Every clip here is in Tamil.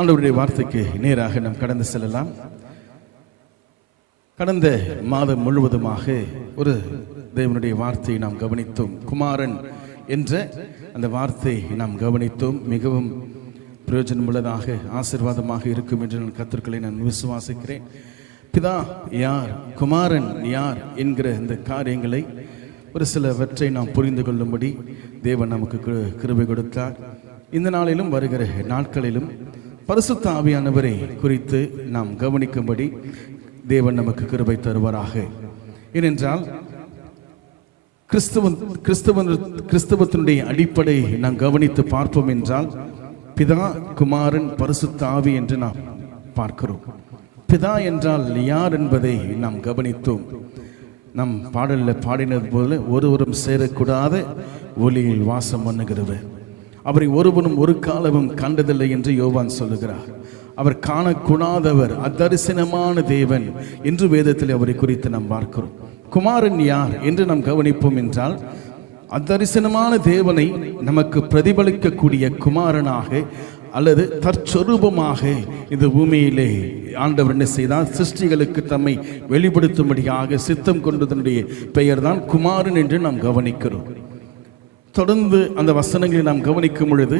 ஆண்டவருடைய வார்த்தைக்கு நேராக நாம் கடந்து செல்லலாம். கடந்த மாதம் முழுவதுமாக ஒரு தேவனுடைய வார்த்தையை நாம் கவனித்தோம். குமாரன் என்ற அந்த வார்த்தையை நாம் கவனித்தோம். மிகவும் பிரயோஜனமுள்ளதாக ஆசீர்வாதமாக இருக்கும் என்று நான் கர்த்தர்களை நான் விசுவாசிக்கிறேன். பிதா யார், குமாரன் யார் என்கிற இந்த காரியங்களை ஒரு சிலவற்றை நாம் புரிந்து கொள்ளும்படி தேவன் நமக்கு கிருபை கொடுத்தார். இந்த நாளிலும் வருகிற நாட்களிலும் பரிசுத்த ஆவியானவரை குறித்து நாம் கவனிக்கும்படி தேவன் நமக்கு கிருபை தருவாராக. ஏனென்றால் கிறிஸ்தவத்தினுடைய அடிப்படை நாம் கவனித்து பார்ப்போம் என்றால் பிதா, குமாரன், பரிசுத்த ஆவி என்று நாம் பார்க்கிறோம். பிதா என்றால் யார் என்பதை நாம் கவனித்தோம். நம் பாடலில் பாடினது போல ஒருவரும் சேரக்கூடாத ஒளியில் வாசம் பண்ணுகிறவர், அவரை ஒருவனும் ஒரு காலமும் கண்டதில்லை என்று யோவான் சொல்லுகிறார். அவர் காணக்கூடாதவர், அதரிசனமான தேவன் என்று வேதத்தில் அவரை குறித்து நாம் பார்க்கிறோம். குமாரன் யார் என்று நாம் கவனிப்போம் என்றால் அதரிசனமான தேவனை நமக்கு பிரதிபலிக்கக்கூடிய குமாரனாக அல்லது தற்சொரூபமாக இந்த பூமியிலே ஆண்டவர் என்ன செய்தார்? சிருஷ்டிகளுக்கு தம்மை வெளிப்படுத்தும்படியாக சித்தம் கொண்டதனுடைய பெயர் தான் குமாரன் என்று நாம் கவனிக்கிறோம். தொடர்ந்து அந்த வசனங்களை நாம் கவனிக்கும் பொழுது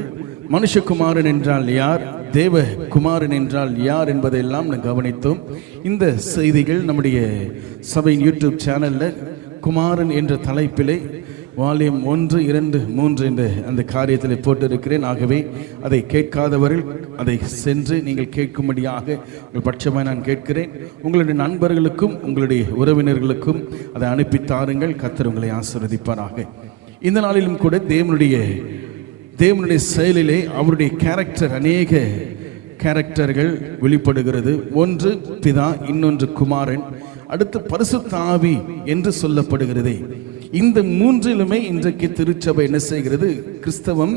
மனுஷகுமாரன் என்றால் யார், தேவ குமாரன் என்றால் யார் என்பதையெல்லாம் நாம் கவனித்தோம். இந்த செய்திகள் நம்முடைய சபையின் யூடியூப் சேனலில் குமாரன் என்ற தலைப்பிலே வால்யூம் 1, 2, 3 என்ற அந்த காரியத்தில் போட்டிருக்கிறேன். ஆகவே அதை கேட்காதவர்கள் அதை சென்று நீங்கள் கேட்கும்படியாக உங்கள் பட்சமாக நான் கேட்கிறேன். உங்களுடைய நண்பர்களுக்கும் உங்களுடைய உறவினர்களுக்கும் அதை அனுப்பி தாருங்கள். கர்த்தர் உங்களை ஆசீர்வதிப்பாராக. இந்த நாளிலும் கூட தேவனுடைய செயலிலே அவருடைய கேரக்டர், அநேக கேரக்டர்கள் வெளிப்படுகிறது. ஒன்று பிதா, இன்னொன்று குமாரன், அடுத்து பரிசுத்த ஆவி என்று சொல்லப்படுகிறது. இந்த மூன்றிலுமே இன்றைக்கு திருச்சபை என்ன செய்கிறது? கிறிஸ்தவம்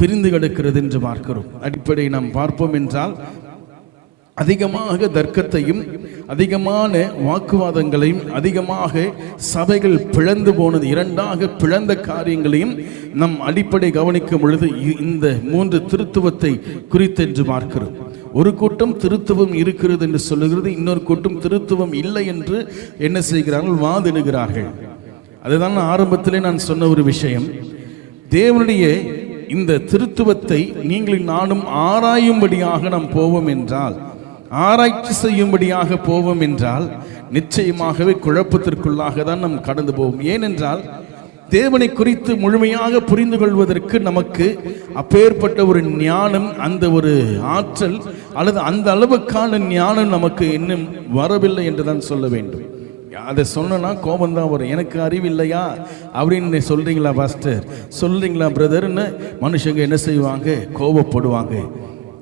பிரிந்து கிடக்கிறது என்று பார்க்கிறோம். அடிப்படை நாம் பார்ப்போம் என்றால் அதிகமாக தர்க்கத்தையும் அதிகமான வாக்குவாதங்களையும் அதிகமாக சபைகள் பிளந்து போனது, இரண்டாக பிளந்த காரியங்களையும் நம் அடிப்படை கவனிக்கும் பொழுது இந்த 3 திருத்துவத்தை குறித்து என்று பார்க்கிறோம். ஒரு கூட்டம் திருத்துவம் இருக்கிறது என்று சொல்லுகிறது, இன்னொரு கூட்டம் திருத்துவம் இல்லை என்று என்ன செய்கிறார்கள்? வாதிடுகிறார்கள். அதுதான் ஆரம்பத்திலே நான் சொன்ன ஒரு விஷயம். தேவனுடைய இந்த திருத்துவத்தை நீங்கள் நானும் ஆராயும்படியாக நாம் போவோம் என்றால், ஆராய்ச்சி செய்யும்படியாக போவோம் என்றால் நிச்சயமாகவே குழப்பத்திற்குள்ளாக தான் நாம் கடந்து போவோம். ஏனென்றால் தேவனை குறித்து முழுமையாக புரிந்து கொள்வதற்கு நமக்கு அப்பேற்பட்ட ஒரு ஞானம், அந்த ஒரு ஆற்றல் அல்லது அந்த அளவுக்கான ஞானம் நமக்கு இன்னும் வரவில்லை என்று தான் சொல்ல வேண்டும். அதை சொன்னா கோபம் தான் வரும். எனக்கு அறிவு இல்லையா அப்படின்னு சொல்றீங்களா பாஸ்டர், சொல்றீங்களா பிரதர்னு மனுஷங்க என்ன செய்வாங்க? கோபப்படுவாங்க.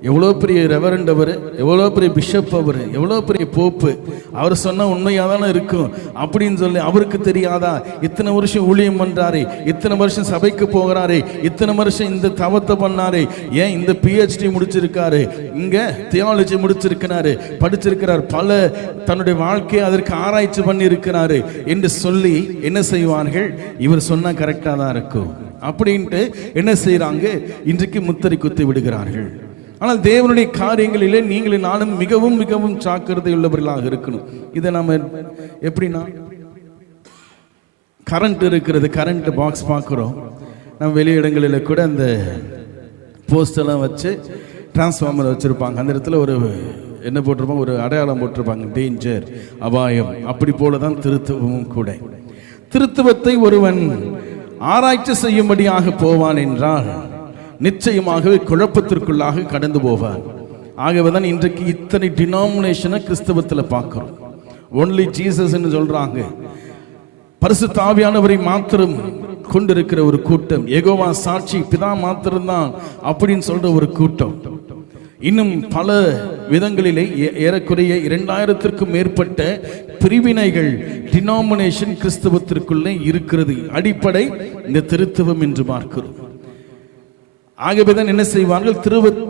எவ்வளோ பெரிய ரெவரண்ட் அவர், எவ்வளோ பெரிய பிஷப் அவர், எவ்வளோ பெரிய போப்பு, அவர் சொன்னால் உண்மையாக தானே இருக்கும் அப்படின்னு சொல்லி அவருக்கு தெரியாதா? இத்தனை வருஷம் ஊழியம் பண்ணுறாரு, இத்தனை வருஷம் சபைக்கு போகிறாரு, இத்தனை வருஷம் இந்த தவத்தை பண்ணாரு, ஏன் இந்த PhD முடிச்சிருக்காரு, இங்கே தியாலஜி முடிச்சிருக்கிறாரு, படிச்சிருக்கிறார், பல தன்னுடைய வாழ்க்கையை அதற்கு ஆராய்ச்சி பண்ணி இருக்கிறாரு என்று சொல்லி என்ன செய்வார்கள்? இவர் சொன்னால் கரெக்டாக தான் இருக்கும் அப்படின்ட்டு என்ன செய்கிறாங்க? இன்றைக்கு முத்திரை குத்தி விடுகிறார்கள். ஆனால் தேவனுடைய காரியங்களிலே நீங்களும் நானும் மிகவும் மிகவும் ஜாக்கிரதை உள்ளவர்களாக இருக்கணும். இதை நம்ம எப்படின்னா, கரண்ட் இருக்கிறது, கரண்ட் பாக்ஸ் பார்க்குறோம். நம்ம வெளியிடங்களில் கூட அந்த போஸ்டெல்லாம் வச்சு டிரான்ஸ்ஃபார்மர் வச்சுருப்பாங்க. அந்த இடத்துல ஒரு என்ன போட்டிருப்பாங்க? ஒரு அடையாளம் போட்டிருப்பாங்க, டேஞ்சர், அபாயம். அப்படி போல தான் திருத்துவமும் கூட. திருத்துவத்தை ஒருவன் ஆராய்ச்சி செய்யும்படியாக போவான் என்றால் நிச்சயமாகவே குழப்பத்திற்குள்ளாக கடந்து போவார். ஆகவேதான் இன்றைக்கு இத்தனை டினாமினேஷனை கிறிஸ்தவத்தில் பார்க்கிறோம். ஒன்லி ஜீசஸ் என்று சொல்றாங்க. பரிசுத்த ஆவியானவரை மாத்திரம் கொண்டிருக்கிற ஒரு கூட்டம், யெகோவா சாட்சி, பிதா மாத்திரம்தான் அப்படின்னு சொல்ற ஒரு கூட்டம். இன்னும் பல விதங்களிலே ஏறக்குறைய 2000க்கும் மேற்பட்ட பிரிவினைகள், டினாமினேஷன் கிறிஸ்தவத்திற்குள்ளே இருக்கிறது. அடிப்படை இந்த திருத்துவம் என்று பார்க்கிறோம். ஆகவேதான் என்ன செய்வார்கள்?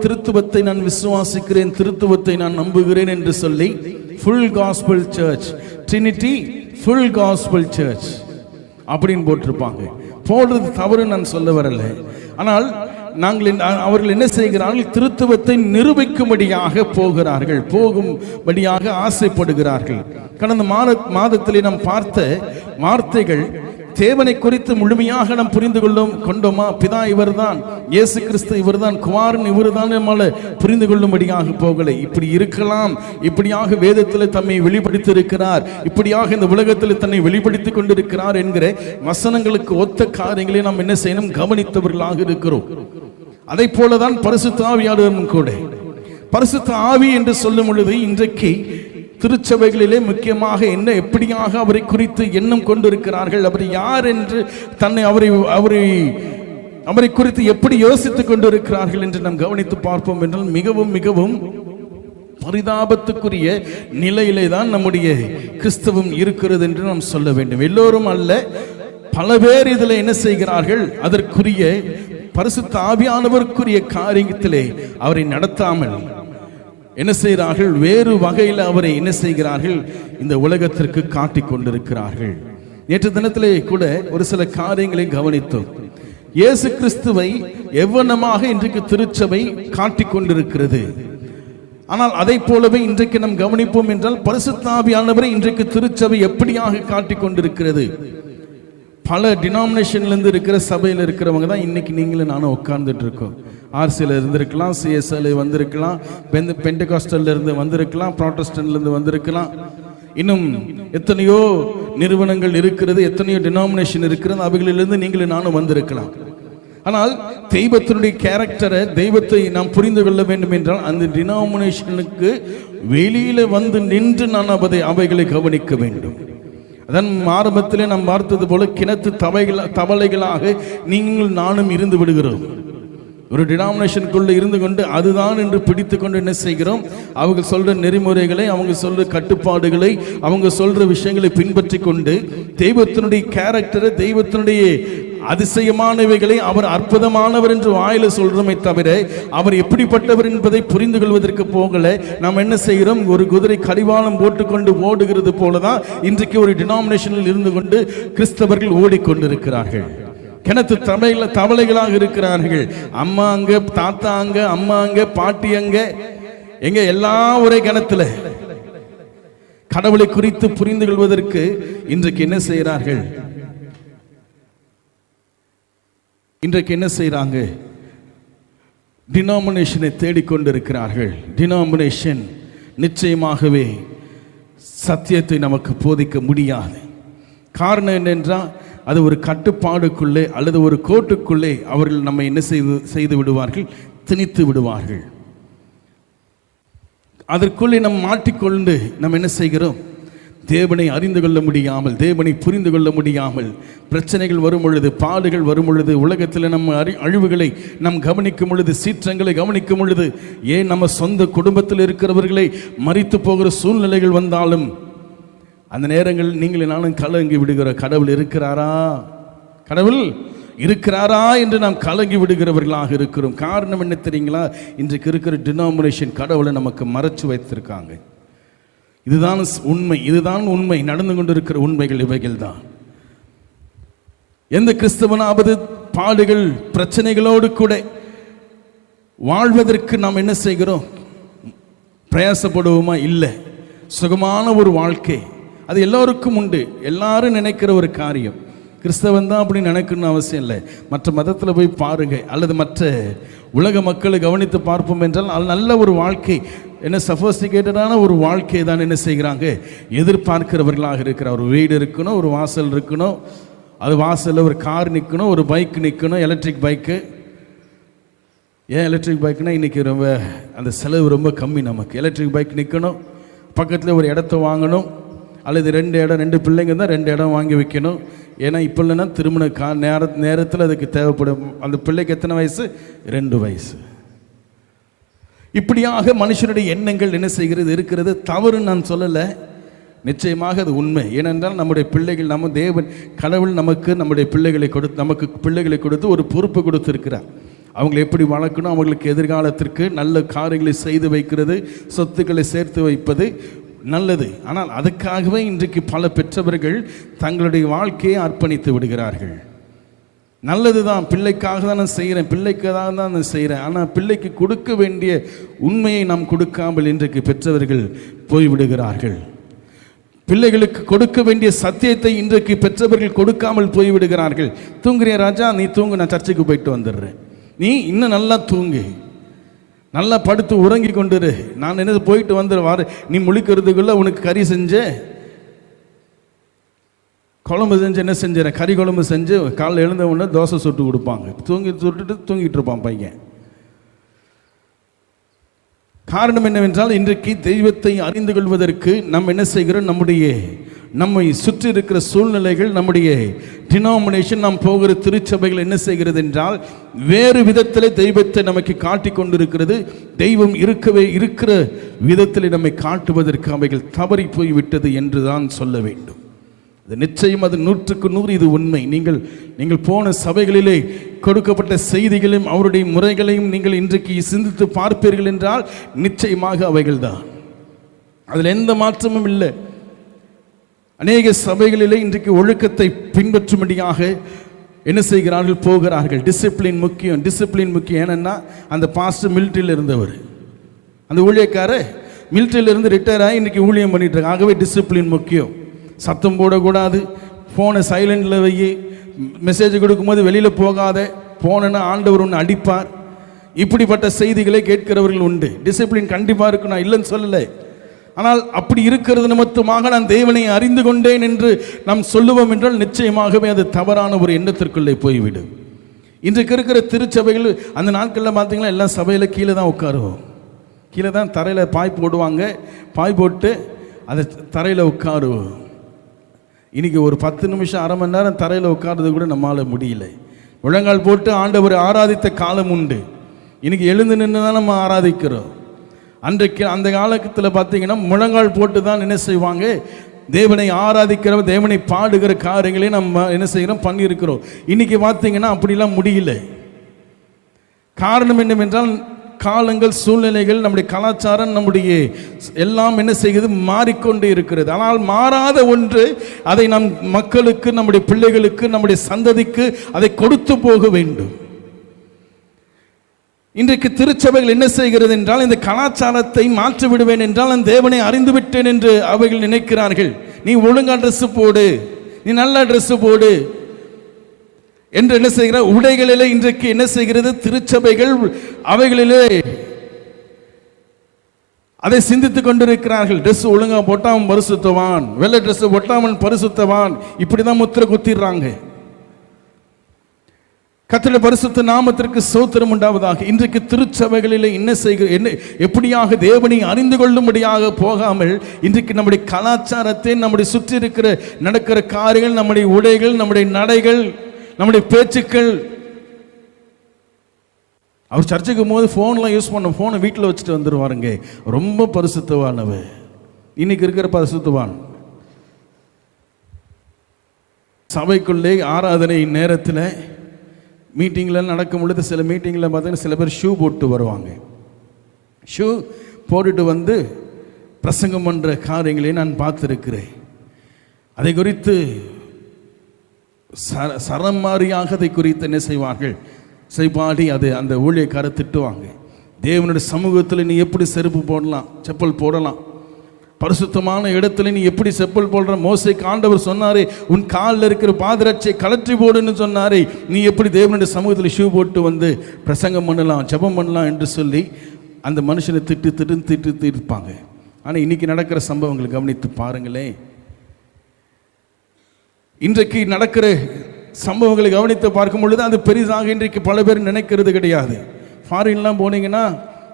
திருத்துவத்தை நான் விசுவாசிக்கிறேன், திருத்துவத்தை நான் நம்புகிறேன் என்று சொல்லி full gospel search, Trinity full gospel search அப்படின்னு போட்டிருப்பாங்க. போடுறது தவறு நான் சொல்ல வரல. ஆனால் அவர்கள் என்ன செய்கிறார்கள்? திருத்துவத்தை நிரூபிக்கும்படியாக போகும்படியாக ஆசைப்படுகிறார்கள். கடந்த மாதத்திலே நாம் பார்த்த வார்த்தைகள், தேவனை குறித்து முழுமையாக நாம் புரிந்து கொண்டோமா? பிதா இவர்தான், இயேசு கிறிஸ்து இவர்தான், குமாரன் இவர்தான், நம்மள புரிந்து கொள்ளும்படியாக போகலை. இப்படி இருக்கலாம், இப்படியாக வேதத்தில் தம்மை வெளிப்படுத்தி இருக்கிறார், இப்படியாக இந்த உலகத்தில் தன்னை வெளிப்படுத்திக் கொண்டிருக்கிறார் என்கிற வசனங்களுக்கு ஒத்த காரியங்களை நாம் என்ன செய்யணும்? கவனித்தவர்களாக இருக்கிறோம். அதை போலதான் பரிசுத்த ஆவியானவரும் கூட. பரிசுத்த ஆவி என்று சொல்லும் பொழுது இன்றைக்கு திருச்சபைகளிலே முக்கியமாக எப்படியாக அவரை குறித்து எண்ணம் கொண்டிருக்கிறார்கள், அவர் யார் என்று தன்னை அவரை குறித்து எப்படி யோசித்துக் கொண்டிருக்கிறார்கள் என்று நாம் கவனித்து பார்ப்போம் என்றால் மிகவும் மிகவும் பரிதாபத்துக்குரிய நிலையிலே தான் நம்முடைய கிறிஸ்தவம் இருக்கிறது என்று நாம் சொல்ல வேண்டும். எல்லோரும் அல்ல, பல பேர் இதில் என்ன செய்கிறார்கள்? அதற்குரிய பரிசுத்த ஆவியானவருக்குரிய காரியத்திலே அவரை நடத்தாமல் என்ன செய்கிறார்கள்? வேறு வகையில் அவரை என்ன செய்கிறார்கள்? இந்த உலகத்திற்கு காட்டிக் கொண்டிருக்கிறார்கள். நேற்று தினத்திலே கூட ஒரு சில காரியங்களை கவனித்தோம். இயேசு கிறிஸ்துவை எவ்வளமாக இன்றைக்கு திருச்சபை காட்டிக் கொண்டிருக்கிறது. ஆனால் அதை போலவே இன்றைக்கு நாம் கவனிப்போம் என்றால் பரிசுத்த ஆவியானவரை இன்றைக்கு திருச்சபை எப்படியாக காட்டிக் கொண்டிருக்கிறது. பல டினாமினேஷன்லேருந்து இருக்கிற சபையில் இருக்கிறவங்க தான் இன்னைக்கு நீங்களும் நானும் உட்கார்ந்துட்டு இருக்கோம். ஆர்சியில் இருந்திருக்கலாம், சிஎஸ்எல் வந்திருக்கலாம், பெண்டகாஸ்டல்ல இருந்து வந்திருக்கலாம், ப்ராட்டஸ்டன்ட்லேருந்து வந்திருக்கலாம், இன்னும் எத்தனையோ நிறுவனங்கள் இருக்கிறது, எத்தனையோ டினாமினேஷன் இருக்கிறது, அவைகளிலிருந்து நீங்களும் நானும் வந்திருக்கலாம். ஆனால் தெய்வத்தினுடைய கேரக்டரை, தெய்வத்தை நாம் புரிந்து கொள்ள வேண்டும் என்றால் அந்த டினாமினேஷனுக்கு வெளியில வந்து நின்று நான் அவைகளை கவனிக்க வேண்டும். அதன் ஆரம்பத்திலே நாம் பார்த்தது போல கிணத்து தவளைகளாக நீங்கள் நானும் இருந்து விடுகிறோம். ஒரு டினாமினேஷனுக்குள்ள இருந்து கொண்டு அதுதான் என்று பிடித்து கொண்டு என்ன செய்கிறோம்? அவங்க சொல்ற நெறிமுறைகளை, அவங்க சொல்ற கட்டுப்பாடுகளை, அவங்க சொல்ற விஷயங்களை பின்பற்றி கொண்டு தெய்வத்தினுடைய கேரக்டரை, தெய்வத்தினுடைய அதிசயமானவைகளை அவர் அற்புதமானவர் என்று வாயில சொல்றோமே தவிர அவர் எப்படிப்பட்டவர் என்பதை புரிந்து கொள்வதற்கு போகல. நாம் என்ன செய்கிறோம்? ஒரு குதிரை கடிவாளம் போட்டுக்கொண்டு ஓடுகிறது போலதான் இன்றைக்கு ஒரு டினாமினேஷனில் இருந்து கொண்டு கிறிஸ்தவர்கள் ஓடிக்கொண்டிருக்கிறார்கள். கிணத்து தவளைகளாக இருக்கிறார்கள். அம்மா அங்க, தாத்தா அங்க, அம்மா அங்க, பாட்டி அங்க, எங்க எல்லாம் ஒரே கிணத்துல. கடவுளை குறித்து புரிந்து கொள்வதற்கு இன்றைக்கு என்ன செய்கிறார்கள்? இன்றைக்கு என்ன செய்கிறாங்க? டினாமினேஷனை தேடிக்கொண்டிருக்கிறார்கள். டினாமினேஷன் நிச்சயமாகவே சத்தியத்தை நமக்கு போதிக்க முடியாது. காரணம் என்னென்றால் அது ஒரு கட்டுப்பாடுக்குள்ளே அல்லது ஒரு கோட்டுக்குள்ளே அவர்கள் நம்மை என்ன செய்து விடுவார்கள்? திணித்து விடுவார்கள். அதற்குள்ளே நாம் மாட்டிக்கொண்டு நம்ம என்ன செய்கிறோம்? தேவனை அறிந்து கொள்ள முடியாமல், தேவனை புரிந்து கொள்ள முடியாமல், பிரச்சனைகள் வரும் பொழுது, பாடுகள் வரும் பொழுது, உலகத்தில் நம்ம அழிவுகளை நாம் கவனிக்கும் பொழுது, சீற்றங்களை கவனிக்கும் பொழுது, ஏன் நம்ம சொந்த குடும்பத்தில் இருக்கிறவர்களை மரித்து போகிற சூழ்நிலைகள் வந்தாலும் அந்த நேரங்கள் நீங்களும் நானும் கலங்கி விடுகிற, கடவுள் இருக்கிறாரா, கடவுள் இருக்கிறாரா என்று நாம் கலங்கி விடுகிறவர்களாக இருக்கிறோம். காரணம் என்ன தெரியுங்களா? இன்றைக்கு இருக்கிற டினாமினேஷன் கடவுளை நமக்கு மறைச்சு வைத்திருக்காங்க. இதுதான் உண்மை, இதுதான் உண்மை, நடந்து கொண்டிருக்கிற உண்மைகள் இவைகள் தான். எந்த கிறிஸ்தவனாவது பாடுகள் பிரச்சனைகளோடு கூட வாழ்வதற்கு நாம் என்ன செய்கிறோம்? பிரயாசப்படுவோமா? இல்லை. சுகமான ஒரு வாழ்க்கை அது எல்லோருக்கும் உண்டு. எல்லாரும் நினைக்கிற ஒரு காரியம். கிறிஸ்தவன் தான் அப்படி நினைக்கணும்னு அவசியம் இல்லை. மற்ற மதத்தில் போய் பாருங்க, அல்லது மற்ற உலக மக்களை கவனித்து பார்ப்போம் என்றால் அது நல்ல ஒரு வாழ்க்கை, என்ன சஃபோஸ்டிகேட்டடான ஒரு வாழ்க்கையை தான் என்ன செய்கிறாங்க? எதிர்பார்க்கிறவர்களாக இருக்கிற. ஒரு வீடு இருக்கணும், ஒரு வாசல் இருக்கணும், அது வாசலில் ஒரு கார் நிற்கணும், ஒரு பைக் நிற்கணும், எலக்ட்ரிக் பைக்கு. ஏன் எலக்ட்ரிக் பைக்குனா இன்றைக்கி ரொம்ப அந்த செலவு ரொம்ப கம்மி. நமக்கு எலக்ட்ரிக் பைக் நிற்கணும், பக்கத்தில் ஒரு இடத்த வாங்கணும், அல்லது 2 இடம், 2 பிள்ளைங்க தான் 2 இடம் வாங்கி வைக்கணும். ஏன்னா இப்போ இல்லைன்னா திருமண நேரத்தில் அதுக்கு தேவைப்படும். அந்த பிள்ளைக்கு எத்தனை வயசு? 2 வயசு. இப்படியாக மனுஷனுடைய எண்ணங்கள் என்ன செய்கிறது இருக்கிறது. தவறுன்னு நான் சொல்லலை, நிச்சயமாக அது உண்மை. ஏனென்றால் நம்முடைய பிள்ளைகள், நம்ம தேவன் கடவுள் நம்முடைய பிள்ளைகளை கொடுத்து ஒரு பொறுப்பு கொடுத்திருக்கிறார். அவங்களை எப்படி வளர்க்கணும், அவங்களுக்கு எதிர்காலத்திற்கு நல்ல காரியங்களை செய்து வைக்கிறது, சொத்துக்களை சேர்த்து வைப்பது நல்லது. ஆனால் அதுக்காகவே இன்றைக்கு பல பெற்றவர்கள் தங்களுடைய வாழ்க்கையை அர்ப்பணித்து விடுகிறார்கள். நல்லது தான், பிள்ளைக்காக தான் நான் செய்கிறேன், பிள்ளைக்காக தான் நான் செய்கிறேன். ஆனால் பிள்ளைக்கு கொடுக்க வேண்டிய உண்மையை நாம் கொடுக்காமல் இன்றைக்கு பெற்றவர்கள் போய்விடுகிறார்கள். பிள்ளைகளுக்கு கொடுக்க வேண்டிய சத்தியத்தை இன்றைக்கு பெற்றவர்கள் கொடுக்காமல் போய்விடுகிறார்கள். தூங்குறிய ராஜா, நீ தூங்கு, நான் சர்ச்சுக்கு போயிட்டு வந்துடுறேன், நீ இன்னும் நல்லா தூங்கு, நல்லா படுத்து உறங்கி கொண்டுரு, நான் என்ன போயிட்டு வந்துடுவார். நீ முழிக்கிறதுக்குள்ள உனக்கு கறி செஞ்சு குழம்பு செஞ்சு என்ன செஞ்சிடறேன், கறி குழம்பு செஞ்சு காலைல எழுந்த உடனே தோசை சுட்டு கொடுப்பாங்க. சுட்டுட்டு தூங்கிட்டு இருப்பான் பையன். காரணம் என்னவென்றால், இன்றைக்கு தெய்வத்தை அறிந்து கொள்வதற்கு நம்ம என்ன செய்கிறோம், நம்மை சுற்றி இருக்கிற சூழ்நிலைகள், நம்முடைய டினாமினேஷன், நாம் போகிற திருச்சபைகள் என்ன செய்கிறது என்றால், வேறு விதத்தில் தெய்வத்தை நமக்கு காட்டி கொண்டிருக்கிறது. தெய்வம் இருக்கிற விதத்தில் நம்மை காட்டுவதற்கு அவைகள் தவறி போய்விட்டது என்று தான் சொல்ல வேண்டும். நிச்சயம் அது 100க்கு 100 இது உண்மை. நீங்கள் போன சபைகளிலே கொடுக்கப்பட்ட செய்திகளையும் அவருடைய முறைகளையும் நீங்கள் இன்றைக்கு சிந்தித்து பார்ப்பீர்கள் என்றால் நிச்சயமாக அவைகள் தான், அதில் எந்த மாற்றமும் இல்லை. அநேக சபைகளிலே இன்றைக்கு ஒழுக்கத்தை பின்பற்றும்படியாக என்ன செய்கிறார்கள், போகிறார்கள். டிசிப்ளின் முக்கியம், டிசிப்ளின் முக்கியம். ஏன்னா அந்த பாஸ்டர் மிலிட்டரியில் இருந்தவர், அந்த ஊழியக்காரர் மிலிட்டரியில் இருந்து ரிட்டையர் ஆகி இன்றைக்கி ஊழியம் பண்ணிட்டு இருக்காங்க. ஆகவே டிசிப்ளின் முக்கியம். சத்தம் போடக்கூடாது, ஃபோனை சைலண்டில் வை, மெசேஜ் கொடுக்கும்போது வெளியில் போகாத, போனேன்னா ஆண்டவர் ஒன்று அடிப்பார். இப்படிப்பட்ட செய்திகளை கேட்கிறவர்கள் உண்டு. டிசிப்ளின் கண்டிப்பாக இருக்கும், நான் இல்லைன்னு சொல்லலை. ஆனால் அப்படி இருக்கிறது நிமித்தமாக நான் தேவனை அறிந்து கொண்டேன் என்று நாம் சொல்லுவோம் என்றால் நிச்சயமாகவே அது தவறான ஒரு எண்ணத்திற்குள்ளே போய்விடும். இன்றைக்கு இருக்கிற திருச்சபைகள், அந்த நாட்களில் பார்த்தீங்கன்னா எல்லாம் சபையில் கீழே தான் உட்காருவோம், கீழே தான் தரையில் பாய் போடுவாங்க, பாய் போட்டு அதை தரையில் உட்காருவோம். இன்றைக்கி ஒரு 10 நிமிஷம் அரை மணி நேரம் தரையில் உட்கார்றது கூட நம்மளால் முடியல. முழங்கால் போட்டு ஆண்டவரை ஆராதித்த காலம் உண்டு. இன்றைக்கி எழுந்து நின்று தான் நம்ம ஆராதிக்கிறோம். அன்றைக்கு அந்த காலத்தில் பார்த்தீங்கன்னா முழங்கால் போட்டு தான் என்ன செய்வாங்க, தேவனை ஆராதிக்கிற, தேவனை பாடுகிற காரியங்களே நம்ம என்ன செய்கிறோம், பண்ணியிருக்கிறோம். இன்றைக்கி பார்த்தீங்கன்னா அப்படிலாம் முடியல. காரணம் என்னவென்றால், காலங்கள், சூழ்நிலைகள், நம்முடைய கலாச்சாரம், நம்முடைய எல்லாம் என்ன செய்கிறது, மாறிக்கொண்டே இருக்கிறது. ஆனால் மாறாத ஒன்று, அதை நம் மக்களுக்கு, நம்முடைய பிள்ளைகளுக்கு, நம்முடைய சந்ததிக்கு அதை கொடுத்து போக வேண்டும். இன்றைக்கு திருச்சபைகள் என்ன செய்கிறது என்றால், இந்த கலாச்சாரத்தை மாற்றி விடுவேன் என்றால் நான் தேவனை அறிந்து விட்டேன் என்று அவைகள் நினைக்கிறார்கள். நீ ஒழுங்கா ட்ரெஸ் போடு, நீ நல்ல ட்ரெஸ் போடு என்று என்ன செய்கிற உடைகளிலே இன்றைக்கு என்ன செய்கிறது, திருச்சபைகள் அவைகளிலே அதை சிந்தித்துக் கொண்டிருக்கிறார்கள். ட்ரெஸ் ஒழுங்கா போட்டா அவன் பரிசுத்தவான், வெள்ளை ட்ரெஸ் போட்டா அவன் பரிசுத்தவான், இப்படிதான் முத்திரை குத்திடுறாங்க. கர்த்தருடைய பரிசுத்த நாமத்திற்கு ஸ்தோத்திரம் உண்டாவதாக. இன்றைக்கு திருச்சபைகளிலே என்ன எப்படியாக தேவனை அறிந்து கொள்ளும்படியாக போகாமல், இன்றைக்கு நம்முடைய கலாச்சாரத்தை, நம்முடைய சுற்றி இருக்கிற நடக்கிற காரியங்கள், நம்முடைய உடைகள், நம்முடைய நடைகள், நம்முடைய பேச்சுக்கள். அவர் சர்ச்சுக்கு போது ஃபோன்லாம் யூஸ் பண்ண, ஃபோனை வீட்டில் வச்சுட்டு வந்துடுவாருங்க. ரொம்ப பரிசுத்தவானவர். இன்னைக்கு இருக்கிற பரிசுத்தவான் சபைக்குள்ளே ஆராதனை நேரத்தில் மீட்டிங்கில் நடக்கும் பொழுது, சில மீட்டிங்கில் பார்த்தீங்கன்னா சில பேர் ஷூ போட்டு வருவாங்க. ஷூ போட்டுட்டு வந்து பிரசங்கம் பண்ணுற காரியங்களையும் நான் பார்த்துருக்கிறேன். அதை குறித்து சரமாரியாக அதை குறித்து என்ன செய்வார்கள், செய்பாடி அது அந்த ஊழியக்காரை திட்டுவாங்க. தேவனுடைய சமூகத்தில் நீ எப்படி செருப்பு போடலாம், செப்பல் போடலாம், பரிசுத்தமான இடத்துல நீ எப்படி செப்பல் போடுற, மோசேக்கு ஆண்டவர் சொன்னாரே உன் காலில் இருக்கிற பாதரட்சை கலற்றி போடுன்னு சொன்னாரே, நீ எப்படி தேவனுடைய சமூகத்தில் ஷூ போட்டு வந்து பிரசங்கம் பண்ணலாம், ஜெபம் பண்ணலாம் என்று சொல்லி அந்த மனுஷனை திட்டு இருப்பாங்க. ஆனால் இன்னைக்கு நடக்கிற சம்பவங்களை கவனித்து பாருங்களேன். இன்றைக்கு நடக்கிற சம்பவங்களை கவனித்து பார்க்கும் பொழுது அது பெரிதாக இன்றைக்கு பல பேர் நினைக்கிறது கிடையாது. ஃபாரின்லாம் போனீங்கன்னா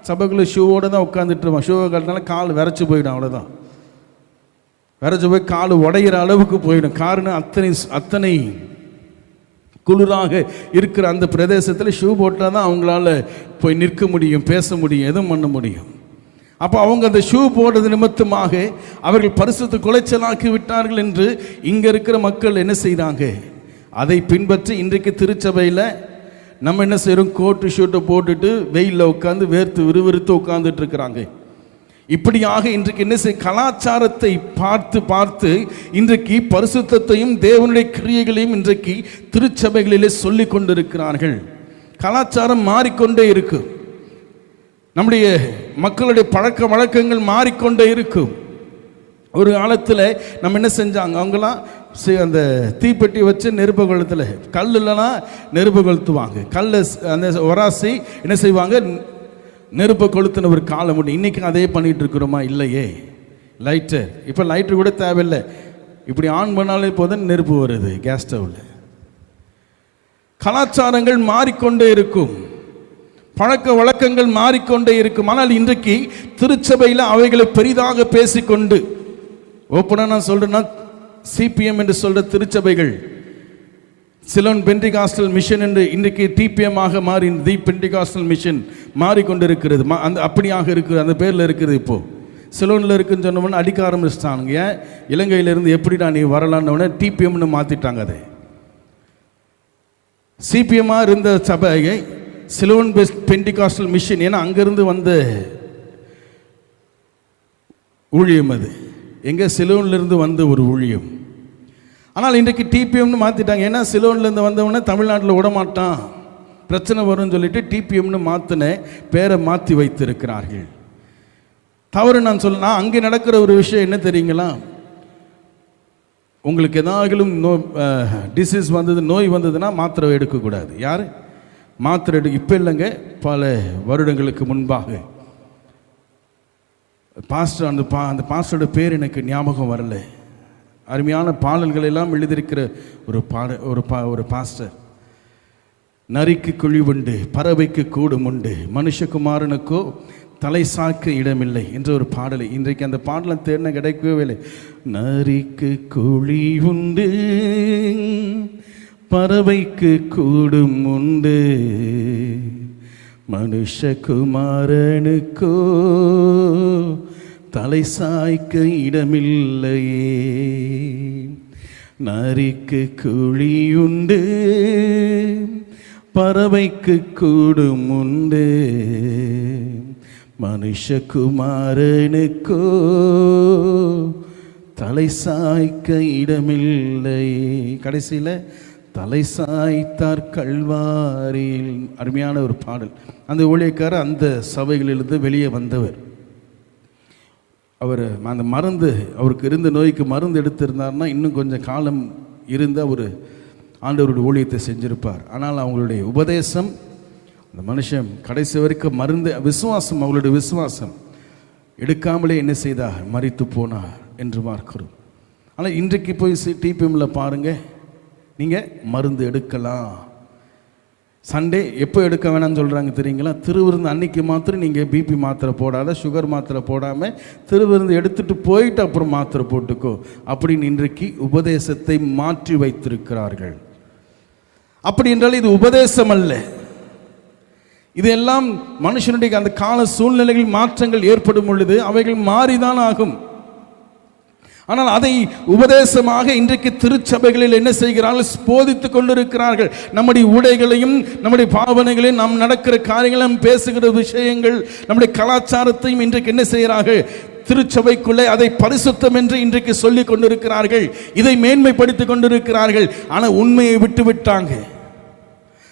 சபைக்குள்ள ஷூவோடு தான் உட்காந்துட்டு, ஷூவை கட்டினால கால் விரைச்சி போயிடும், அவ்வளோதான். விரைச்சி போய் கால் உடையிற அளவுக்கு போயிடும். காரணம் அத்தனை குளிராக இருக்கிற அந்த பிரதேசத்தில் ஷூ போட்டால் தான் அவங்களால போய் நிற்க முடியும், பேச முடியும், எதுவும் பண்ண முடியும். அப்போ அவங்க அந்த ஷூ போடுறது நிமித்தமாக அவர்கள் பரிசுத்த குலைச்சலாக்கி விட்டார்கள் என்று இங்கே இருக்கிற மக்கள் என்ன செய்கிறாங்க, அதை பின்பற்றி இன்றைக்கு திருச்சபையில் நம்ம என்ன செய்கிறோம், கோட்டு ஷூட்டை போட்டுட்டு வெயிலில் உட்காந்து வேர்த்து விறுவிறுத்து உட்காந்துட்டு இருக்கிறாங்க. இப்படியாக இன்றைக்கு என்ன செய்ய, கலாச்சாரத்தை பார்த்து பார்த்து இன்றைக்கு பரிசுத்தத்தையும் தேவனுடைய கிரியைகளையும் இன்றைக்கு திருச்சபைகளிலே சொல்லிக் கொண்டிருக்கிறார்கள். கலாச்சாரம் மாறிக்கொண்டே இருக்கு. நம்முடைய மக்களுடைய பழக்க வழக்கங்கள் மாறிக்கொண்டே இருக்கும். ஒரு காலத்தில் நம்ம என்ன செஞ்சாங்க, அவங்களாம் அந்த தீப்பெட்டி வச்சு நெருப்பு கொளுத்தில், கல் இல்லைன்னா நெருப்பு கொளுத்துவாங்க. கல்லை அந்த ஒராசி என்ன செய்வாங்க, நெருப்பை கொளுத்துன ஒரு காலம் உண்டு. இன்றைக்கி அதே பண்ணிகிட்டு இருக்கிறோமா? இல்லையே. லைட்டர், இப்போ லைட்டர் கூட தேவையில்லை, இப்படி ஆன் பண்ணாலே போதும் நெருப்பு வருது கேஸ் ஸ்டவ்வில். கலாச்சாரங்கள் மாறிக்கொண்டே இருக்கும், பழக்க வழக்கங்கள் மாறிக்கொண்டே இருக்கும். ஆனால் இன்றைக்கு திருச்சபையில் அவைகளை பெரிதாக பேசிக்கொண்டு, ஓப்பனாக நான் சொல்கிறேன்னா, சிபிஎம் என்று சொல்கிற திருச்சபைகள், சிலோன் பெண்டிகாஸ்டல் மிஷன் என்று இன்றைக்கு டிபிஎம் ஆக மாறி தி பெண்டிகாஸ்டல் மிஷன் மாறிக்கொண்டிருக்கிறது. அந்த அப்படியாக இருக்குது, அந்த பேரில் இருக்குது. இப்போது சிலோனில் இருக்குன்னு சொன்னோம்னா அடிக்க ஆரம்பிச்சிட்டானுங்க. ஏன், இலங்கையிலேருந்து எப்படிடா நீ வரலான்னு டிபிஎம்னு மாற்றிட்டாங்க. அதை சிபிஎம்மாக இருந்த சபையை சிலோன் பெண்டிகாஸ்டல் மிஷன், ஏன்னா அங்கேருந்து வந்த ஊழியம் அது. எங்கே, சிலோன்லேருந்து வந்த ஒரு ஊழியம். ஆனால் இன்றைக்கு டிபிஎம்னு மாற்றிட்டாங்க. ஏன்னா சிலோன்லேருந்து வந்தவொடனே தமிழ்நாட்டில் விடமாட்டான், பிரச்சனை வரும்னு சொல்லிட்டு டிபிஎம்னு மாற்றின பேரை மாற்றி வைத்திருக்கிறார்கள். தவறு நான் சொல்லனா, அங்கே நடக்கிற ஒரு விஷயம் என்ன தெரியுங்களா, உங்களுக்கு ஏதாகிலும் டிசீஸ் வந்தது, நோய் வந்ததுன்னா மாத்திரை எடுக்கக்கூடாது. யார் மாத்திரை இப்போ இல்லைங்க, பல வருடங்களுக்கு முன்பாக பாஸ்டர், அந்த பாஸ்டரோட பேர் எனக்கு ஞாபகம் வரல, அருமையான பாடல்கள் எல்லாம் எழுதியிருக்கிற ஒரு பாஸ்டர், நரிக்கு குழி உண்டு, பறவைக்கு கூடும் உண்டு, மனுஷகுமாரனுக்கோ தலை சாய்க்க இடமில்லை என்ற ஒரு பாடலை இன்றைக்கு அந்த பாடலை தேடின கிடைக்கவே இல்லை. நரிக்கு குழி உண்டு, பறவைக்கு கூடும் உண்டு, மனுஷகுமாரனுக்கோ தலை சாய்க்க இடமில்லையே. நரிக்கு குழி உண்டு, பறவைக்கு கூடும் உண்டு, மனுஷகுமாரனுக்கோ தலை சாய்க்க இடமில்லையே. கடைசியில் தலை சாய்த்தார் கல்வாரியில். அருமையான ஒரு பாடல். அந்த ஊழியக்காரர் அந்த சபைகளிலிருந்து வெளியே வந்தவர். அவர் அந்த மருந்து, அவருக்கு இருந்த நோய்க்கு மருந்து எடுத்திருந்தார்னா இன்னும் கொஞ்சம் காலம் இருந்து அவர் ஆண்டவருடைய ஊழியத்தை செஞ்சிருப்பார். ஆனால் அவங்களுடைய உபதேசம், அந்த மனுஷன் கடைசி வரைக்கும் மருந்து விசுவாசம், அவங்களுடைய விசுவாசம் எடுக்காமலே என்ன செய்தார், மரித்து போனார் என்று பார்க்கிறோம். ஆனால் இன்றைக்கு போய் டிபிஎம்மில் பாருங்கள், நீங்கள் மருந்து எடுக்கலாம். சண்டே எப்போ எடுக்க வேணாம்னு சொல்கிறாங்க தெரியுங்களா? திருவிருந்து அன்னைக்கு மாத்திரம் நீங்கள் பிபி மாத்திரை போடாத, சுகர் மாத்திரை போடாமல் திருவிருந்து எடுத்துகிட்டு போயிட்டு அப்புறம் மாத்திரை போட்டுக்கோ அப்படின்னு இன்றைக்கு உபதேசத்தை மாற்றி வைத்திருக்கிறார்கள். அப்படி என்றால் இது உபதேசம் அல்ல, இதெல்லாம் மனுஷனுடைய அந்த கால சூழ்நிலைகளில் மாற்றங்கள் ஏற்படும் பொழுது அவைகள் மாறிதான் ஆகும். ஆனால் அதை உபதேசமாக இன்றைக்கு திருச்சபைகளில் என்ன செய்கிறார்கள், போதித்துக் கொண்டிருக்கிறார்கள். நம்முடைய உடைகளையும் நம்முடைய பாவனைகளையும், நாம் நடக்கிற காரியங்களும், பேசுகிற விஷயங்கள், நம்முடைய கலாச்சாரத்தையும் இன்றைக்கு என்ன செய்கிறார்கள், திருச்சபைக்குள்ளே அதை பரிசுத்தம் என்று இன்றைக்கு சொல்லிக் கொண்டிருக்கிறார்கள், இதை மேன்மைப்படுத்திக் கொண்டிருக்கிறார்கள். ஆனால் உண்மையை விட்டு விட்டாங்க,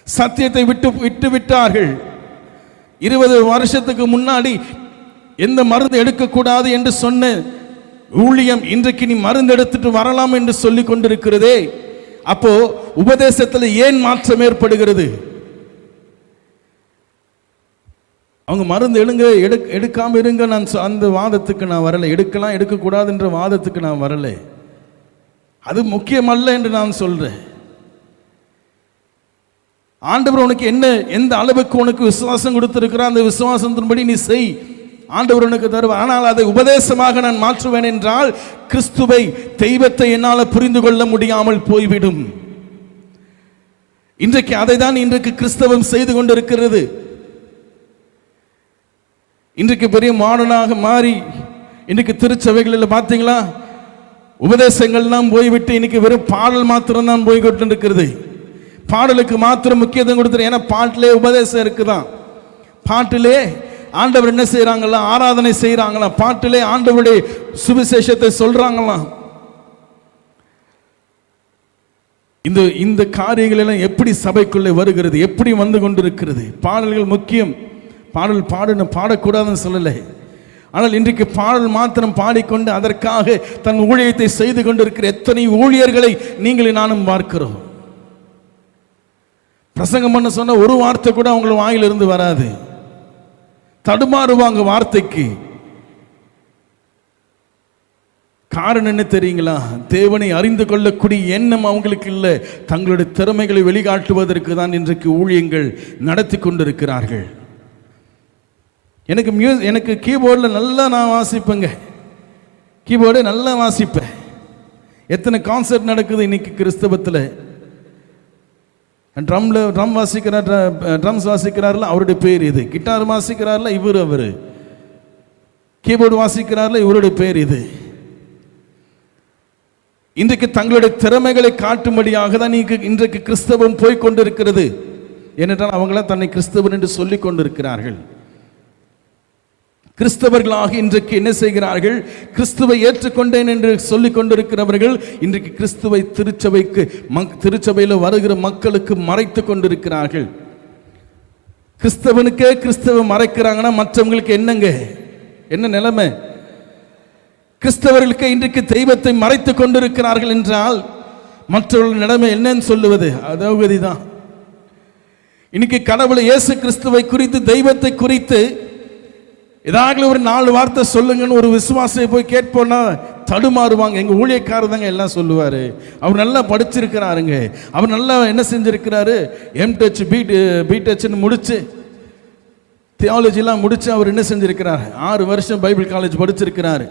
சத்தியத்தை விட்டு விட்டார்கள். 20 வருஷத்துக்கு முன்னாடி எந்த மருந்து எடுக்கக்கூடாது என்று சொன்ன ஊழியம் இன்றைக்கு நீ மருந்து எடுத்துட்டு வரலாம் என்று சொல்லிக் கொண்டிருக்கிறதே. அப்போ உபதேசத்தில் ஏன் மாற்றம் ஏற்படுகிறது? அவங்க மருந்து எடுக்காம இருங்க, நான் அந்த வாதத்துக்கு நான் வரல. எடுக்கலாம் எடுக்கக்கூடாது என்ற வாதத்துக்கு நான் வரல. அது முக்கியமல்ல என்று நான் சொல்றேன். ஆண்டவர் உனக்கு என்ன, எந்த அளவுக்கு உனக்கு விசுவாசம் கொடுத்திருக்கிறார், அந்த விசுவாசத்தின்படி நீ செய், ஆண்டவர் உனக்கு தருவார். ஆனால் அதை உபதேசமாக நான் மாற்றுவேன் என்றால் கிறிஸ்துவை, தெய்வத்தை என்னால் புரிந்து கொள்ள முடியாமல் போய்விடும். இன்றைக்கு அதை தான் இன்றைக்கு கிறிஸ்தவம் செய்து கொண்டிருக்கிறது. இன்றைக்கு பெரிய மாடனாக மாறி இன்றைக்கு திருச்சபைகளில் பார்த்தீங்களா, உபதேசங்கள்லாம் போய்விட்டு இன்னைக்கு வெறும் பாடல் மாத்திரம் தான் போய்கிட்டு இருக்கிறது. பாடலுக்கு மாத்திரம் முக்கியத்துவம் கொடுத்துரு. ஏன்னா பாட்டிலே உபதேசம் இருக்குதான், பாட்டிலே ஆண்டவர் என்ன செய்யறாங்களா? ஆராதனை செய்யறாங்களா, பாட்டிலே ஆண்டவருடைய சுவிசேஷத்தை சொல்றாங்களாம். இந்த காரியங்கள் எல்லாம் எப்படி சபைக்குள்ளே வருகிறது, எப்படி வந்து கொண்டிருக்கிறது? பாடல்கள் முக்கியம். பாடல் பாடக்கூடாதுன்னு சொல்லலை. ஆனால் இன்றைக்கு பாடல் மாத்திரம் பாடிக்கொண்டு அதற்காக தன் ஊழியத்தை செய்து கொண்டிருக்கிற எத்தனை ஊழியர்களை நீங்கள் நானும் பார்க்கிறோம். பிரசங்கம் பண்ண சொன்ன ஒரு வார்த்தை கூட அவங்கள வாயிலிருந்து வராது. தடுமாறுவாங்க வார்த்தைக்கு. காரணம் என்ன தெரியுங்களா? தேவனை அறிந்து கொள்ளக்கூடிய எண்ணம் அவங்களுக்கு இல்லை. தங்களுடைய திறமைகளை வெளிக்காட்டுவதற்கு தான் இன்றைக்கு ஊழியங்கள் நடத்தி கொண்டிருக்கிறார்கள். எனக்கு கீபோர்டில் நல்லா நான் வாசிப்பேங்க. கீபோர்டு நல்லா வாசிப்பேன். எத்தனை கான்சர்ட் நடக்குது இன்னைக்கு கிறிஸ்தவத்தில். ட்ரம்ஸ் வாசிக்கிறார்ல அவருடைய பேர் இது, கிட்டார் வாசிக்கிறார்ல அவர், கீபோர்டு வாசிக்கிறார்ல இவருடைய பேர் இது. இன்றைக்கு தங்களுடைய திறமைகளை காட்டும்படியாக தான் இன்றைக்கு கிறிஸ்தவம் போய்கொண்டிருக்கிறது. ஏனென்றால் அவங்களாம் தன்னை கிறிஸ்தவன் என்று சொல்லிக் கொண்டிருக்கிறார்கள். கிறிஸ்தவர்களாக இன்றைக்கு என்ன செய்கிறார்கள்? கிறிஸ்துவை ஏற்றுக்கொண்டேன் என்று சொல்லிக் கொண்டிருக்கிறவர்கள் இன்றைக்கு கிறிஸ்துவை திருச்சபையில் வருகிற மக்களுக்கு மறைத்து கொண்டிருக்கிறார்கள். கிறிஸ்தவனுக்கே கிறிஸ்தவ மறைக்கிறாங்கன்னா மற்றவங்களுக்கு என்ன நிலைமை? கிறிஸ்தவர்களுக்கு இன்றைக்கு தெய்வத்தை மறைத்து கொண்டிருக்கிறார்கள் என்றால் மற்றவர்கள் நிலைமை என்னன்னு சொல்லுவது? அதாவது தான் இன்னைக்கு கடவுளை இயேசு கிறிஸ்துவை குறித்து, தெய்வத்தை குறித்து ஏதாவது ஒரு 4 வார்த்தை சொல்லுங்கன்னு ஒரு விசுவாசியை போய் கேட்போம்னா தடுமாறுவாங்க. எங்கள் ஊழியக்காரர் தாங்க எல்லாம் சொல்லுவார். அவர் நல்லா படிச்சிருக்கிறாருங்க, அவர் நல்லா என்ன செஞ்சிருக்கிறாரு, எம்டெச் பிடெச்னு முடிச்சு தியாலஜிலாம் முடிச்சு அவர் என்ன செஞ்சிருக்கிறார், 6 வருஷம் பைபிள் காலேஜ் படிச்சிருக்கிறாரு.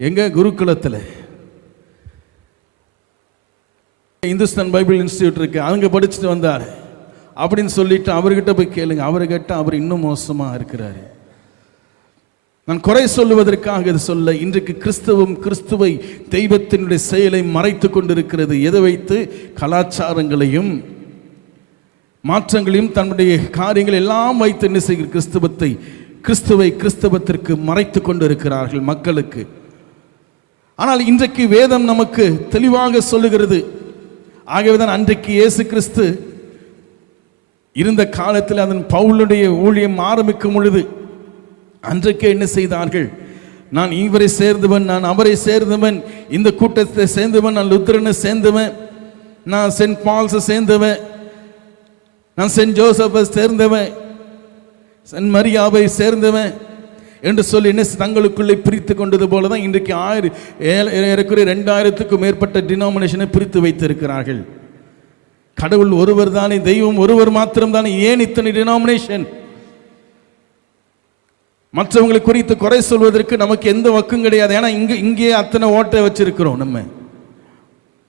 எங்க குருகுலத்தில் இந்துஸ்தான் பைபிள் இன்ஸ்டியூட் இருக்கு, அங்கே படிச்சுட்டு வந்தார் அப்படின்னு சொல்லிட்டு அவர்கிட்ட போய் கேளுங்க. அவரை கேட்டால் அவர் இன்னும் மோசமாக இருக்கிறாரு. நான் குறை சொல்லுவதற்காக இது சொல்ல, இன்றைக்கு கிறிஸ்துவை தெய்வத்தினுடைய செயலை மறைத்து கொண்டிருக்கிறது. எதை வைத்து? கலாச்சாரங்களையும் மாற்றங்களையும் தன்னுடைய காரியங்கள் எல்லாம் வைத்து என்ன செய்கிற கிறிஸ்தவத்திற்கு மறைத்து கொண்டிருக்கிறார்கள் மக்களுக்கு. ஆனால் இன்றைக்கு வேதம் நமக்கு தெளிவாக சொல்லுகிறது. ஆகவேதான் அன்றைக்கு இயேசு கிறிஸ்து இருந்த காலத்தில் அதன் பவுலுடைய ஊழியம் ஆரம்பிக்கும் பொழுது அன்றைக்கே என்ன செய்தார்கள்? நான் இவரை சேர்ந்தவன், நான் அவரை சேர்ந்தவன், இந்த கூட்டத்தை சேர்ந்தவன், நான் லுத்தரனை சேர்ந்தவன், நான் சென்ட் பால்ஸை சேர்ந்தவன், நான் சென்ட் ஜோசப்பை சேர்ந்தவன், சென்ட் மரியாவை சேர்ந்தவன் என்று சொல்லி என்ன தங்களுக்குள்ளே பிரித்து கொண்டது போல தான் இன்றைக்கு 2000க்கும் மேற்பட்ட டினாமினேஷனை பிரித்து வைத்திருக்கிறார்கள். கடவுள் ஒருவர் தானே, தெய்வம் ஒருவர் மாத்திரம் தானே, ஏன் இத்தனை டினாமினேஷன்? மற்றவங்களை குறித்து குறை சொல்வதற்கு நமக்கு எந்த வக்கும் கிடையாது. ஏன்னா இங்கே அத்தனை ஓட்டை வச்சிருக்கிறோம். நம்ம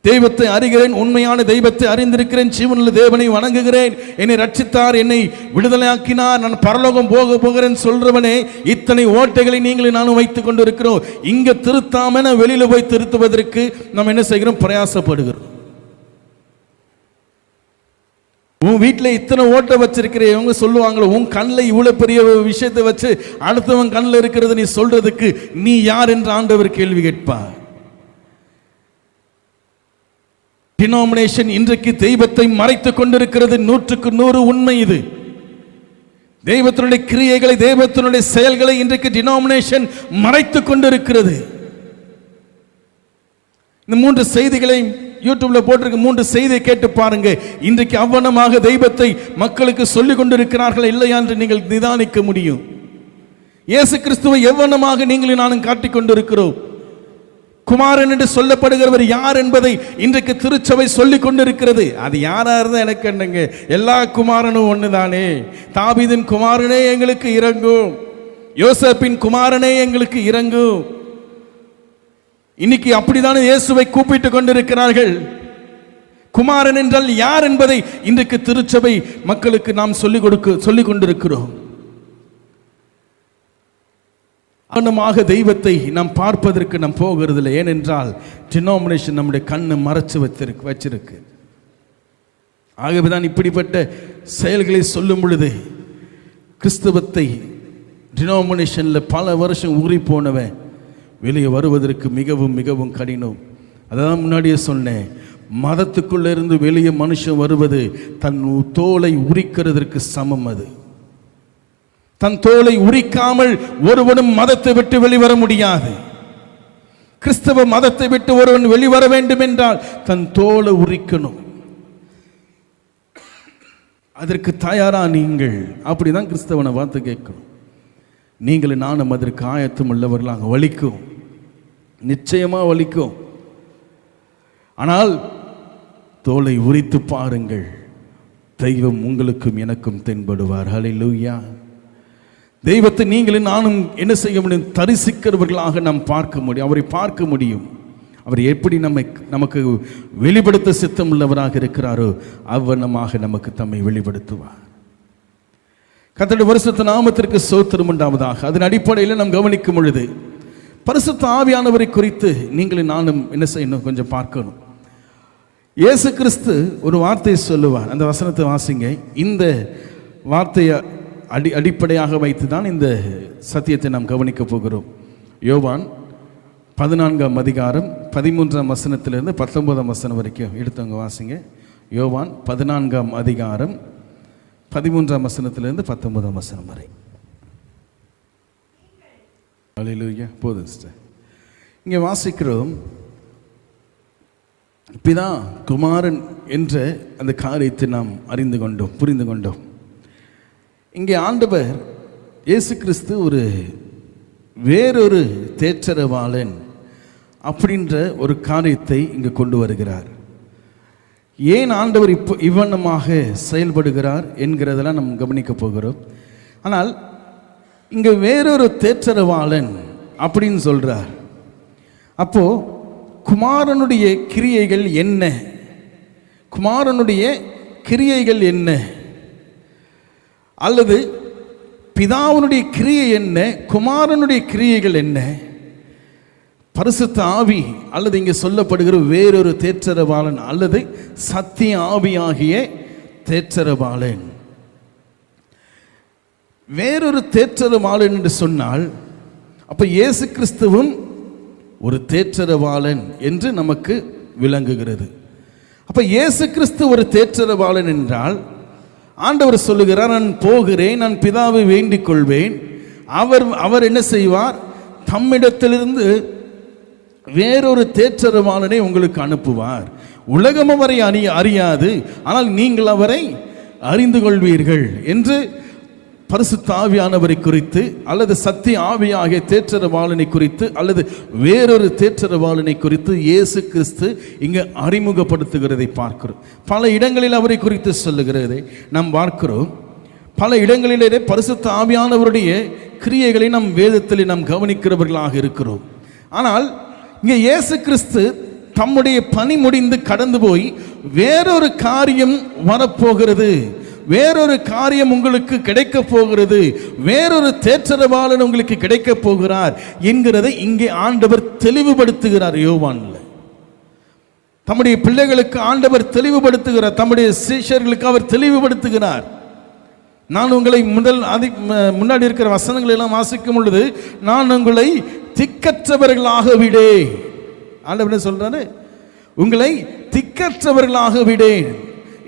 தெய்வத்தை அறிகிறேன், உண்மையான தெய்வத்தை அறிந்திருக்கிறேன், ஜீவனுள்ள தேவனை வணங்குகிறேன், என்னை ரட்சித்தார், என்னை விடுதலையாக்கினார், நான் பரலோகம் போகிறேன் சொல்றவனே, இத்தனை ஓட்டைகளை நீங்களும் நானும் வைத்துக் கொண்டு இருக்கிறோம். இங்க திருத்தாம வெளியில போய் திருத்துவதற்கு நம்ம என்ன செய்கிறோம்? பிரயாசப்படுகிறோம். உன் வீட்டில் இத்தனை ஓட்டை வச்சிருக்கிறவங்க சொல்லுவாங்களோ, உன் கண்ணில் இவ்வளவு பெரிய விஷயத்தை வச்சு அடுத்தவன் கண்ணில் இருக்கிறது நீ சொல்றதுக்கு நீ யார் என்று ஆண்டவர் கேள்வி கேட்பார். டினாமினேஷன் இன்றைக்கு தெய்வத்தை மறைத்து கொண்டிருக்கிறது. 100க்கு 100 உண்மை இது. தெய்வத்தினுடைய கிரியைகளை, தெய்வத்தினுடைய செயல்களை இன்றைக்கு டினாமினேஷன் மறைத்து கொண்டிருக்கிறது. இந்த 3 செய்திகளை யூடியூப்ல போட்டிருக்க 3 செய்தியை கேட்டு பாருங்க. இன்றைக்கு அவ்வனமாக தெய்வத்தை மக்களுக்கு சொல்லிக் கொண்டிருக்கிறார்கள் இல்லையா என்று நீங்கள் நிதானிக்க முடியும். இயேசு கிறிஸ்துவை எவ்வனமாக நீங்களும் நானும் காட்டிக் கொண்டிருக்கிறோம். குமாரன் என்று சொல்லப்படுகிறவர் யார் என்பதை இன்றைக்கு திருச்சபை சொல்லிக் கொண்டிருக்கிறது. அது யாரா இருந்தா எனக்கு என்னங்க, எல்லா குமாரனும் ஒண்ணுதானே. தாவீதின் குமாரனே எங்களுக்கு இறங்கும், யோசேப்பின் குமாரனே எங்களுக்கு இறங்கும். இன்னைக்கு அப்படித்தானே இயேசுவை கூப்பிட்டு கொண்டிருக்கிறார்கள். குமாரன் என்றால் யார் என்பதை இன்றைக்கு திருச்சபை மக்களுக்கு நாம் சொல்லிக் கொண்டிருக்கிறோம். ஆனமாக தெய்வத்தை நாம் பார்ப்பதற்கு நாம் போகிறதில்லை. ஏனென்றால் டினாமினேஷன் நம்முடைய கண்ணை மறைச்சு வச்சிருக்கு. ஆகவேதான் இப்படிப்பட்ட செயல்களை சொல்லும் பொழுது கிறிஸ்தவத்தை டினாமினேஷனில் பல வருஷம் ஊறி போனவன் வெளியே வருவதற்கு மிகவும் மிகவும் கடினம். அதான் முன்னாடியே சொன்னேன், மதத்துக்குள்ளே இருந்து வெளியே மனுஷன் வருவது தன் தோலை உரிக்கிறதற்கு சமம். அது தன் தோலை உரிக்காமல் ஒருவனும் மதத்தை விட்டு வெளிவர முடியாது. கிறிஸ்தவ மதத்தை விட்டு ஒருவன் வெளிவர வேண்டும் என்றால் தன் தோலை உரிக்கணும். அதற்கு தயாரா நீங்கள்? அப்படிதான் கிறிஸ்தவனை வார்த்தை கேட்கணும். நீங்களும் நானும் அதற்கு ஆயத்தம் உள்ளவர்களாக. வலிக்கும், நிச்சயமா வலிக்கும். ஆனால் தோலை உரித்து பாருங்கள், தெய்வம் உங்களுக்கும் எனக்கும் தென்படுவார். ஹல்லேலூயா. தெய்வத்தை நீங்களும் நானும் என்ன செய்ய முடியும்? தரிசிக்கிறவர்களாக நாம் பார்க்க முடியும், அவரை பார்க்க முடியும். அவர் எப்படி நமக்கு வெளிப்படுத்த சித்தம் உள்ளவராக இருக்கிறாரோ அவ்வண்ணமாக நமக்கு தம்மை வெளிப்படுத்துவார். கர்த்தருடைய பரிசுத்த நாமத்திற்கு ஸ்தோத்திரம் உண்டாவதாக. அதன் அடிப்படையில் நாம் கவனிக்கும் பொழுது பரிசுத்த ஆவியானவரை குறித்து நீங்களும் நானும் என்ன செய்யணும்? கொஞ்சம் பார்க்கணும். இயேசு கிறிஸ்து ஒரு வார்த்தையை சொல்லுவார். அந்த வசனத்தை வாசிங்க. இந்த வார்த்தையை அடிப்படையாக வைத்து தான் இந்த சத்தியத்தை நாம் கவனிக்க போகிறோம். யோவான் 14ஆம் அதிகாரம் 13ஆம் வசனத்திலிருந்து 19ஆம் வசனம் வரைக்கும் எடுத்தவங்க வாசிங்க. யோவான் 14ஆம் அதிகாரம் 13ஆம் வசனத்திலிருந்து 19ஆம் வசனம் வரை. ஹல்லேலூயா. போதும் சிஸ்டர். இங்கே வாசிக்கிறோம், பிதா குமாரன் என்ற அந்த காரியத்தை நாம் அறிந்து கொண்டோம், புரிந்து கொண்டோம். இங்கே ஆண்டவர் இயேசு கிறிஸ்து ஒரு வேறொரு தேற்றரவாளன் அப்படின்ற ஒரு காரியத்தை இங்கு கொண்டு வருகிறார். ஏன் ஆண்டவர் இப்போ இவ்வண்ணமாக செயல்படுகிறார் என்கிறதெல்லாம் நம்ம கவனிக்க போகிறோம். ஆனால் இங்கே வேறொரு தேற்றரவாளன் அப்படின்னு சொல்றார். அப்போ குமாரனுடைய கிரியைகள் என்ன? குமாரனுடைய கிரியைகள் என்ன? அல்லது பிதாவினுடைய கிரியை என்ன? குமாரனுடைய கிரியைகள் என்ன? பரிசுத்த ஆவி அல்லது இங்கே சொல்லப்படுகிற வேறொரு தேற்றரவாளன் அல்லது சத்திய ஆவியாகிய தேற்றரவாளன். வேறொரு தேற்றரவாளன் என்று சொன்னால் அப்ப இயேசு கிறிஸ்துவும் ஒரு தேற்றரவாளன் என்று நமக்கு விளங்குகிறது. அப்ப இயேசு கிறிஸ்து ஒரு தேற்றரவாளன் என்றால் ஆண்டவர் சொல்லுகிறார், நான் போகிறேன், நான் பிதாவை வேண்டிக் கொள்வேன், அவர் என்ன செய்வார்? தம்மிடத்திலிருந்து வேறொரு தேற்றரவாளனை உங்களுக்கு அனுப்புவார். உலகம் அவரை அறியாது, ஆனால் நீங்கள் அவரை அறிந்து கொள்வீர்கள் என்று பரிசுத்த ஆவியானவரை குறித்து அல்லது சத்திய ஆவியாகிய தேற்றரவாளனை குறித்து அல்லது வேறொரு தேற்றரவாளனை குறித்து இயேசு கிறிஸ்து இங்கு அறிமுகப்படுத்துகிறதை பார்க்கிறோம். பல இடங்களில் அவரை குறித்து சொல்லுகிறதை நாம் பார்க்கிறோம். பல இடங்களிலே பரிசுத்த ஆவியானவருடைய கிரியைகளை நம் வேதத்தில் நாம் கவனிக்கிறவர்களாக இருக்கிறோம். ஆனால் இங்கே இயேசு கிறிஸ்து தம்முடைய பணி முடிந்து கடந்து போய் வேறொரு காரியம் வரப்போகிறது, வேறொரு காரியம் உங்களுக்கு கிடைக்க போகிறது, வேறொரு தேற்றரவாளன் உங்களுக்கு கிடைக்க போகிறார் என்கிறதை இங்கே ஆண்டவர் தெளிவுபடுத்துகிறார். யோவான்ல தம்முடைய பிள்ளைகளுக்கு ஆண்டவர் தெளிவுபடுத்துகிறார், தம்முடைய சீஷர்களுக்கு அவர் தெளிவுபடுத்துகிறார். நான் உங்களை முன்னாடி இருக்கிற வசனங்கள் எல்லாம் வாசிக்கும் பொழுது, நான் உங்களை திக்கற்றவர்களாக விடேன். ஆண்டவர் என்ன சொல்றாரு? உங்களை திக்கற்றவர்களாக விடேன்.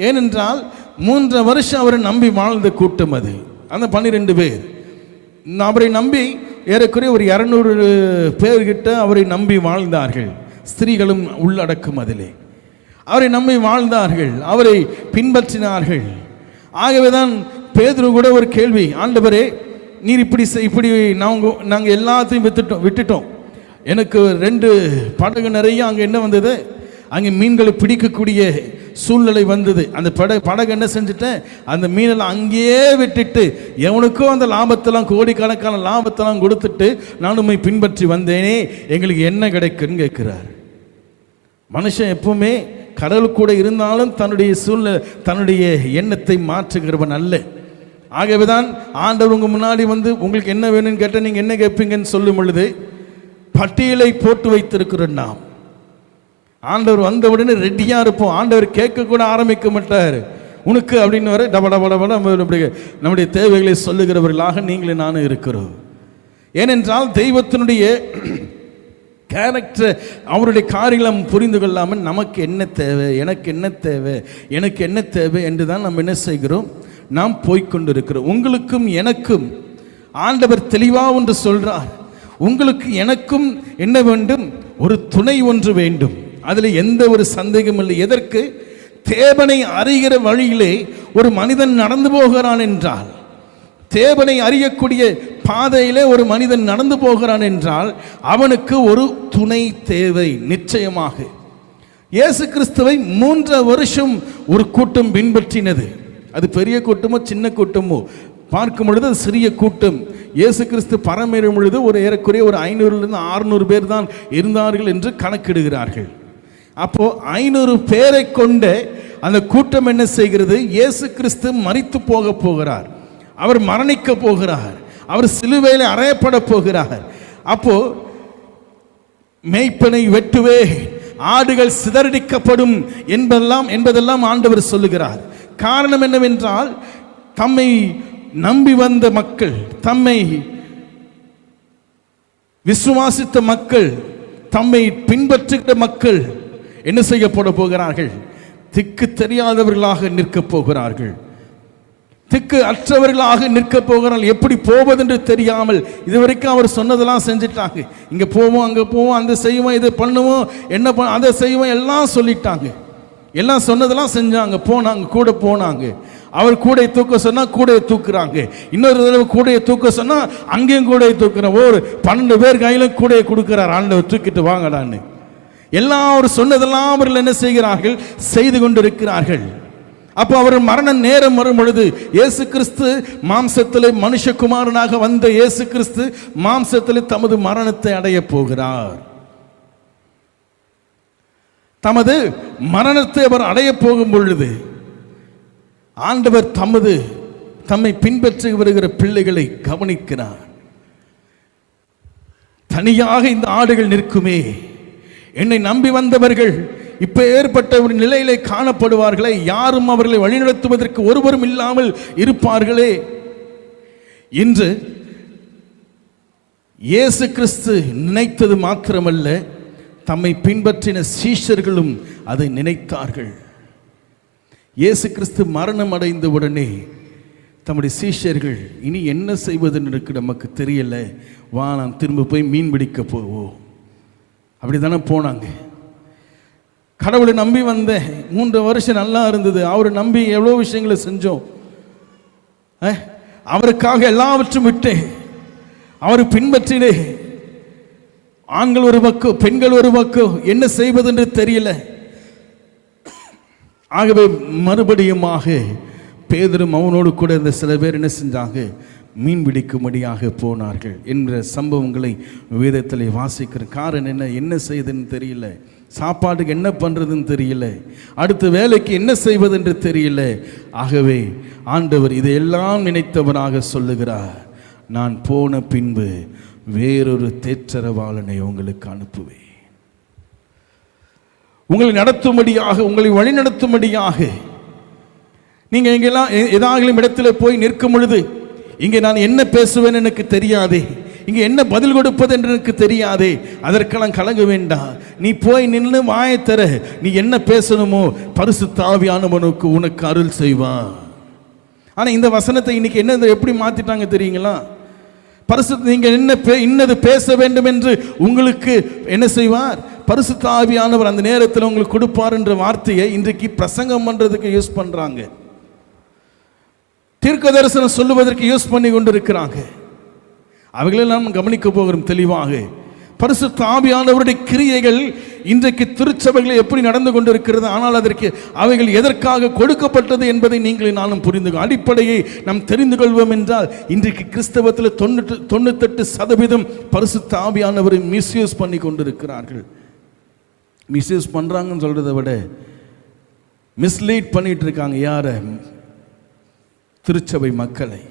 ஏனென்றால் 3 வருஷம் அவரை நம்பி வாழ்ந்த கூட்டம் அது. அந்த 12 பேர் அவரை நம்பி ஏறக்குறைய ஒரு 200 பேர்கிட்ட அவரை நம்பி வாழ்ந்தார்கள். ஸ்திரீகளும் உள்ளடக்கும் அதிலே. அவரை நம்பி வாழ்ந்தார்கள், அவரை பின்பற்றினார்கள். ஆகவேதான் பேதுரு கூட ஒரு கேள்வி, ஆண்டவரே நீர் இப்படி நாங்கள் எல்லாத்தையும் விட்டுட்டோம், எனக்கு 2 படகு நிறைய அங்கே என்ன வந்தது, அங்கே மீன்களை பிடிக்கக்கூடிய சூழ்நிலை வந்தது. அந்த படகு என்ன செஞ்சுட்டேன், அந்த மீனெல்லாம் அங்கேயே விட்டுட்டு எவனுக்கோ அந்த லாபத்தெல்லாம் கோடிக்கணக்கான லாபத்தெல்லாம் கொடுத்துட்டு நான் உண்மை பின்பற்றி வந்தேனே, எங்களுக்கு என்ன கிடைக்குன்னு கேட்கிறார். மனுஷன் எப்பவுமே கடவுள் கூட இருந்தாலும் தன்னுடைய சூழ்நிலை தன்னுடைய எண்ணத்தை மாற்றுகிறவன் அல்ல. ஆகவேதான் ஆண்டவர் உங்க முன்னாடி வந்து உங்களுக்கு என்ன வேணும்னு கேட்டால் நீங்கள் என்ன கேட்பீங்கன்னு சொல்லும் பொழுது பட்டியலை போட்டு வைத்திருக்கிறோம். நாம் ஆண்டவர் வந்த உடனே ரெடியாக இருப்போம். ஆண்டவர் கேட்க கூட ஆரம்பிக்க மாட்டார். உனக்கு அப்படின்னு வர டப டப டப நம்முடைய தேவைகளை சொல்லுகிறவர்களாக நீங்களே நானும் இருக்கிறோம். ஏனென்றால் தெய்வத்தினுடைய கேரக்டர், அவருடைய காரியம் புரிந்து கொள்ளாமல் நமக்கு என்ன தேவை, எனக்கு என்ன தேவை, எனக்கு என்ன தேவை என்று தான் நம்ம என்ன செய்கிறோம், நாம் போய்கொண்டிருக்கிறோம். உங்களுக்கும் எனக்கும் ஆண்டவர் தெளிவாக ஒன்று சொல்றார். உங்களுக்கு எனக்கும் என்ன வேண்டும், ஒரு துணை ஒன்று வேண்டும். அதில் எந்த ஒரு சந்தேகம் இல்லை. எதற்கு? தேவனை அறிகிற வழியிலே ஒரு மனிதன் நடந்து போகிறான் என்றால், தேவனை அறியக்கூடிய பாதையிலே ஒரு மனிதன் நடந்து போகிறான் என்றால் அவனுக்கு ஒரு துணை தேவை. நிச்சயமாக இயேசு கிறிஸ்துவை 3 வருஷம் ஒரு கூட்டம் பின்பற்றினது. அது பெரிய கூட்டமோ சின்ன கூட்டமோ பார்க்கும் பொழுது அது சிறிய கூட்டம். இயேசு கிறிஸ்து பரமேறும் பொழுது ஒரு ஏறக்குறைய ஒரு 500 to 600 பேர் தான் இருந்தார்கள் என்று கணக்கிடுகிறார்கள். அப்போ 500 பேரை கொண்ட அந்த கூட்டம் என்ன செய்கிறது? இயேசு கிறிஸ்து மரித்து போகிறார், அவர் மரணிக்க போகிறார், அவர் சிலுவையில் அறையப்பட போகிறார். அப்போ மேய்ப்பனை வெட்டுவே, ஆடுகள் சிதறடிக்கப்படும் என்பதெல்லாம் ஆண்டவர் சொல்லுகிறார். காரணம் என்னவென்றால், தம்மை நம்பி வந்த மக்கள், தம்மை விசுவாசித்த மக்கள், தம்மை பின்பற்றுகிற மக்கள் என்ன செய்யப்பட போகிறார்கள்? திக்கு தெரியாதவர்களாக நிற்க போகிறார்கள், திக்கு அற்றவர்களாக நிற்க போகிறார்கள். எப்படி போவது என்று தெரியாமல் இதுவரைக்கும் அவர் சொன்னதெல்லாம் செஞ்சிட்டாங்க. இங்கே போவோம், அங்கே போவோம், அந்த செய்வோம், இதை பண்ணுவோம், என்ன அதை செய்வோம், எல்லாம் சொல்லிட்டாங்க. எல்லாம் சொன்னதெல்லாம் செஞ்சாங்க, போனாங்க, கூட போனாங்க. அவர் கூடையை தூக்க சொன்னால் கூடையை தூக்குறாங்க. இன்னொரு தடவை கூடையை தூக்க சொன்னால் அங்கேயும் கூடையை தூக்குறாங்க. ஒரு 12 பேர் கையிலும் கூடையை கொடுக்குறார் ஆண்டவர், தூக்கிட்டு வாங்கடான்னு. எல்லாம் அவர் சொன்னதெல்லாம் அவர்கள் என்ன செய்கிறார்கள்? செய்து கொண்டிருக்கிறார்கள். அப்போ அவர் மரண நேரம் வரும் பொழுது, இயேசு கிறிஸ்து மாம்சத்திலே மனுஷகுமாரனாக வந்த இயேசு கிறிஸ்து மாம்சத்திலே தமது மரணத்தை அடைய போகிறார். தமது மரணத்தை அவர் அடைய போகும் பொழுது ஆண்டவர் தம்மை பின்பற்றி வருகிற பிள்ளைகளை கவனிக்கிறார். தனியாக இந்த ஆடுகள் நிற்குமே, என்னை நம்பி வந்தவர்கள் இப்ப ஏற்பட்ட ஒரு நிலையிலே காணப்படுவார்களே, யாரும் அவர்களை வழிநடத்துவதற்கு ஒருவரும் இல்லாமல் இருப்பார்களே என்று இயேசு கிறிஸ்து நினைத்தது மாத்திரமல்ல, தம்மை பின்பற்றின சீஷர்களும் அதை நினைத்தார்கள். இயேசு கிறிஸ்து மரணம் அடைந்த உடனே தம்முடைய சீஷர்கள், இனி என்ன செய்வதுன்னு நமக்கு தெரியல, வா நாம் திரும்ப போய் மீன் பிடிக்க போவோம், அப்படிதானே போனாங்க. கடவுளை நம்பி வந்தேன், 3 வருஷம் நல்லா இருந்தது, அவரை நம்பி எவ்வளோ விஷயங்களை செஞ்சோம், அவருக்காக எல்லாவற்றும் விட்டேன், அவரை பின்பற்றினே. ஆண்கள் ஒரு பக்கம், பெண்கள் ஒரு பக்கம், என்ன செய்வது என்று தெரியல. ஆகவே மறுபடியுமாக பேதுரும் அவனோடு கூட இந்த சில பேர் என்ன செஞ்சாங்க? மீன் பிடிக்கும்படியாக போனார்கள் என்ற சம்பவங்களை வேதத்தில் வாசிக்கிற. காரணம் என்ன செய்யுதுன்னு தெரியல, சாப்பாட்டுக்கு என்ன பண்ணுறதுன்னு தெரியல, அடுத்த வேலைக்கு என்ன செய்வது என்று தெரியல. ஆகவே ஆண்டவர் இதையெல்லாம் நினைத்தவராக சொல்லுகிறார், நான் போன பின்பு வேறொரு தேற்றரவாளனை உங்களுக்கு அனுப்புவேன், உங்களை நடத்தும்படியாக, உங்களை வழி நடத்தும்படியாக. நீங்க எங்கெல்லாம் ஏதாகலும் இடத்துல போய் நிற்கும் பொழுது, இங்கே நான் என்ன பேசுவேன் எனக்கு தெரியாதே, இங்கே என்ன பதில் கொடுப்பது என்று எனக்கு தெரியாதே, அதற்கெல்லாம் கலங்க வேண்டாம். நீ போய் நின்று வாயத்தர, நீ என்ன பேசணுமோ பரிசுத்த ஆவியானவனுக்கு உனக்கு அருள் செய்வான். ஆனால் இந்த வசனத்தை இன்னைக்கு என்ன எப்படி மாத்திட்டாங்க தெரியுங்களா? பரிசுத்த நீங்க இன்னது பேச வேண்டும் என்று உங்களுக்கு என்ன செய்வார்? பரிசுத்த ஆவியானவர் அந்த நேரத்தில் உங்களுக்கு கொடுப்பார் என்ற வார்த்தையை இன்றைக்கு பிரசங்கம் பண்றதுக்கு யூஸ் பண்றாங்க, தீர்க்க தரிசனம் சொல்லுவதற்கு யூஸ் பண்ணி கொண்டிருக்கிறாங்க. அவைகளெல்லாம் நாம் கவனிக்க போகிறோம் தெளிவாக. பரிசுத்த ஆவியானவருடைய கிரியைகள் இன்றைக்கு திருச்சபைகளில் எப்படி நடந்து கொண்டிருக்கிறது, ஆனால் அதற்கு அவைகள் எதற்காக கொடுக்கப்பட்டது என்பதை நீங்கள் நானும் புரிந்து அடிப்படையை நாம் தெரிந்து கொள்வோம் என்றால், இன்றைக்கு கிறிஸ்தவத்தில் 98% பரிசுத்த ஆவியானவரை மிஸ்யூஸ் பண்ணி கொண்டிருக்கிறார்கள். மிஸ்யூஸ் பண்றாங்கன்னு சொல்றதை விட மிஸ்லீட் பண்ணிட்டு இருக்காங்க. யார? திருச்சபை மக்களை.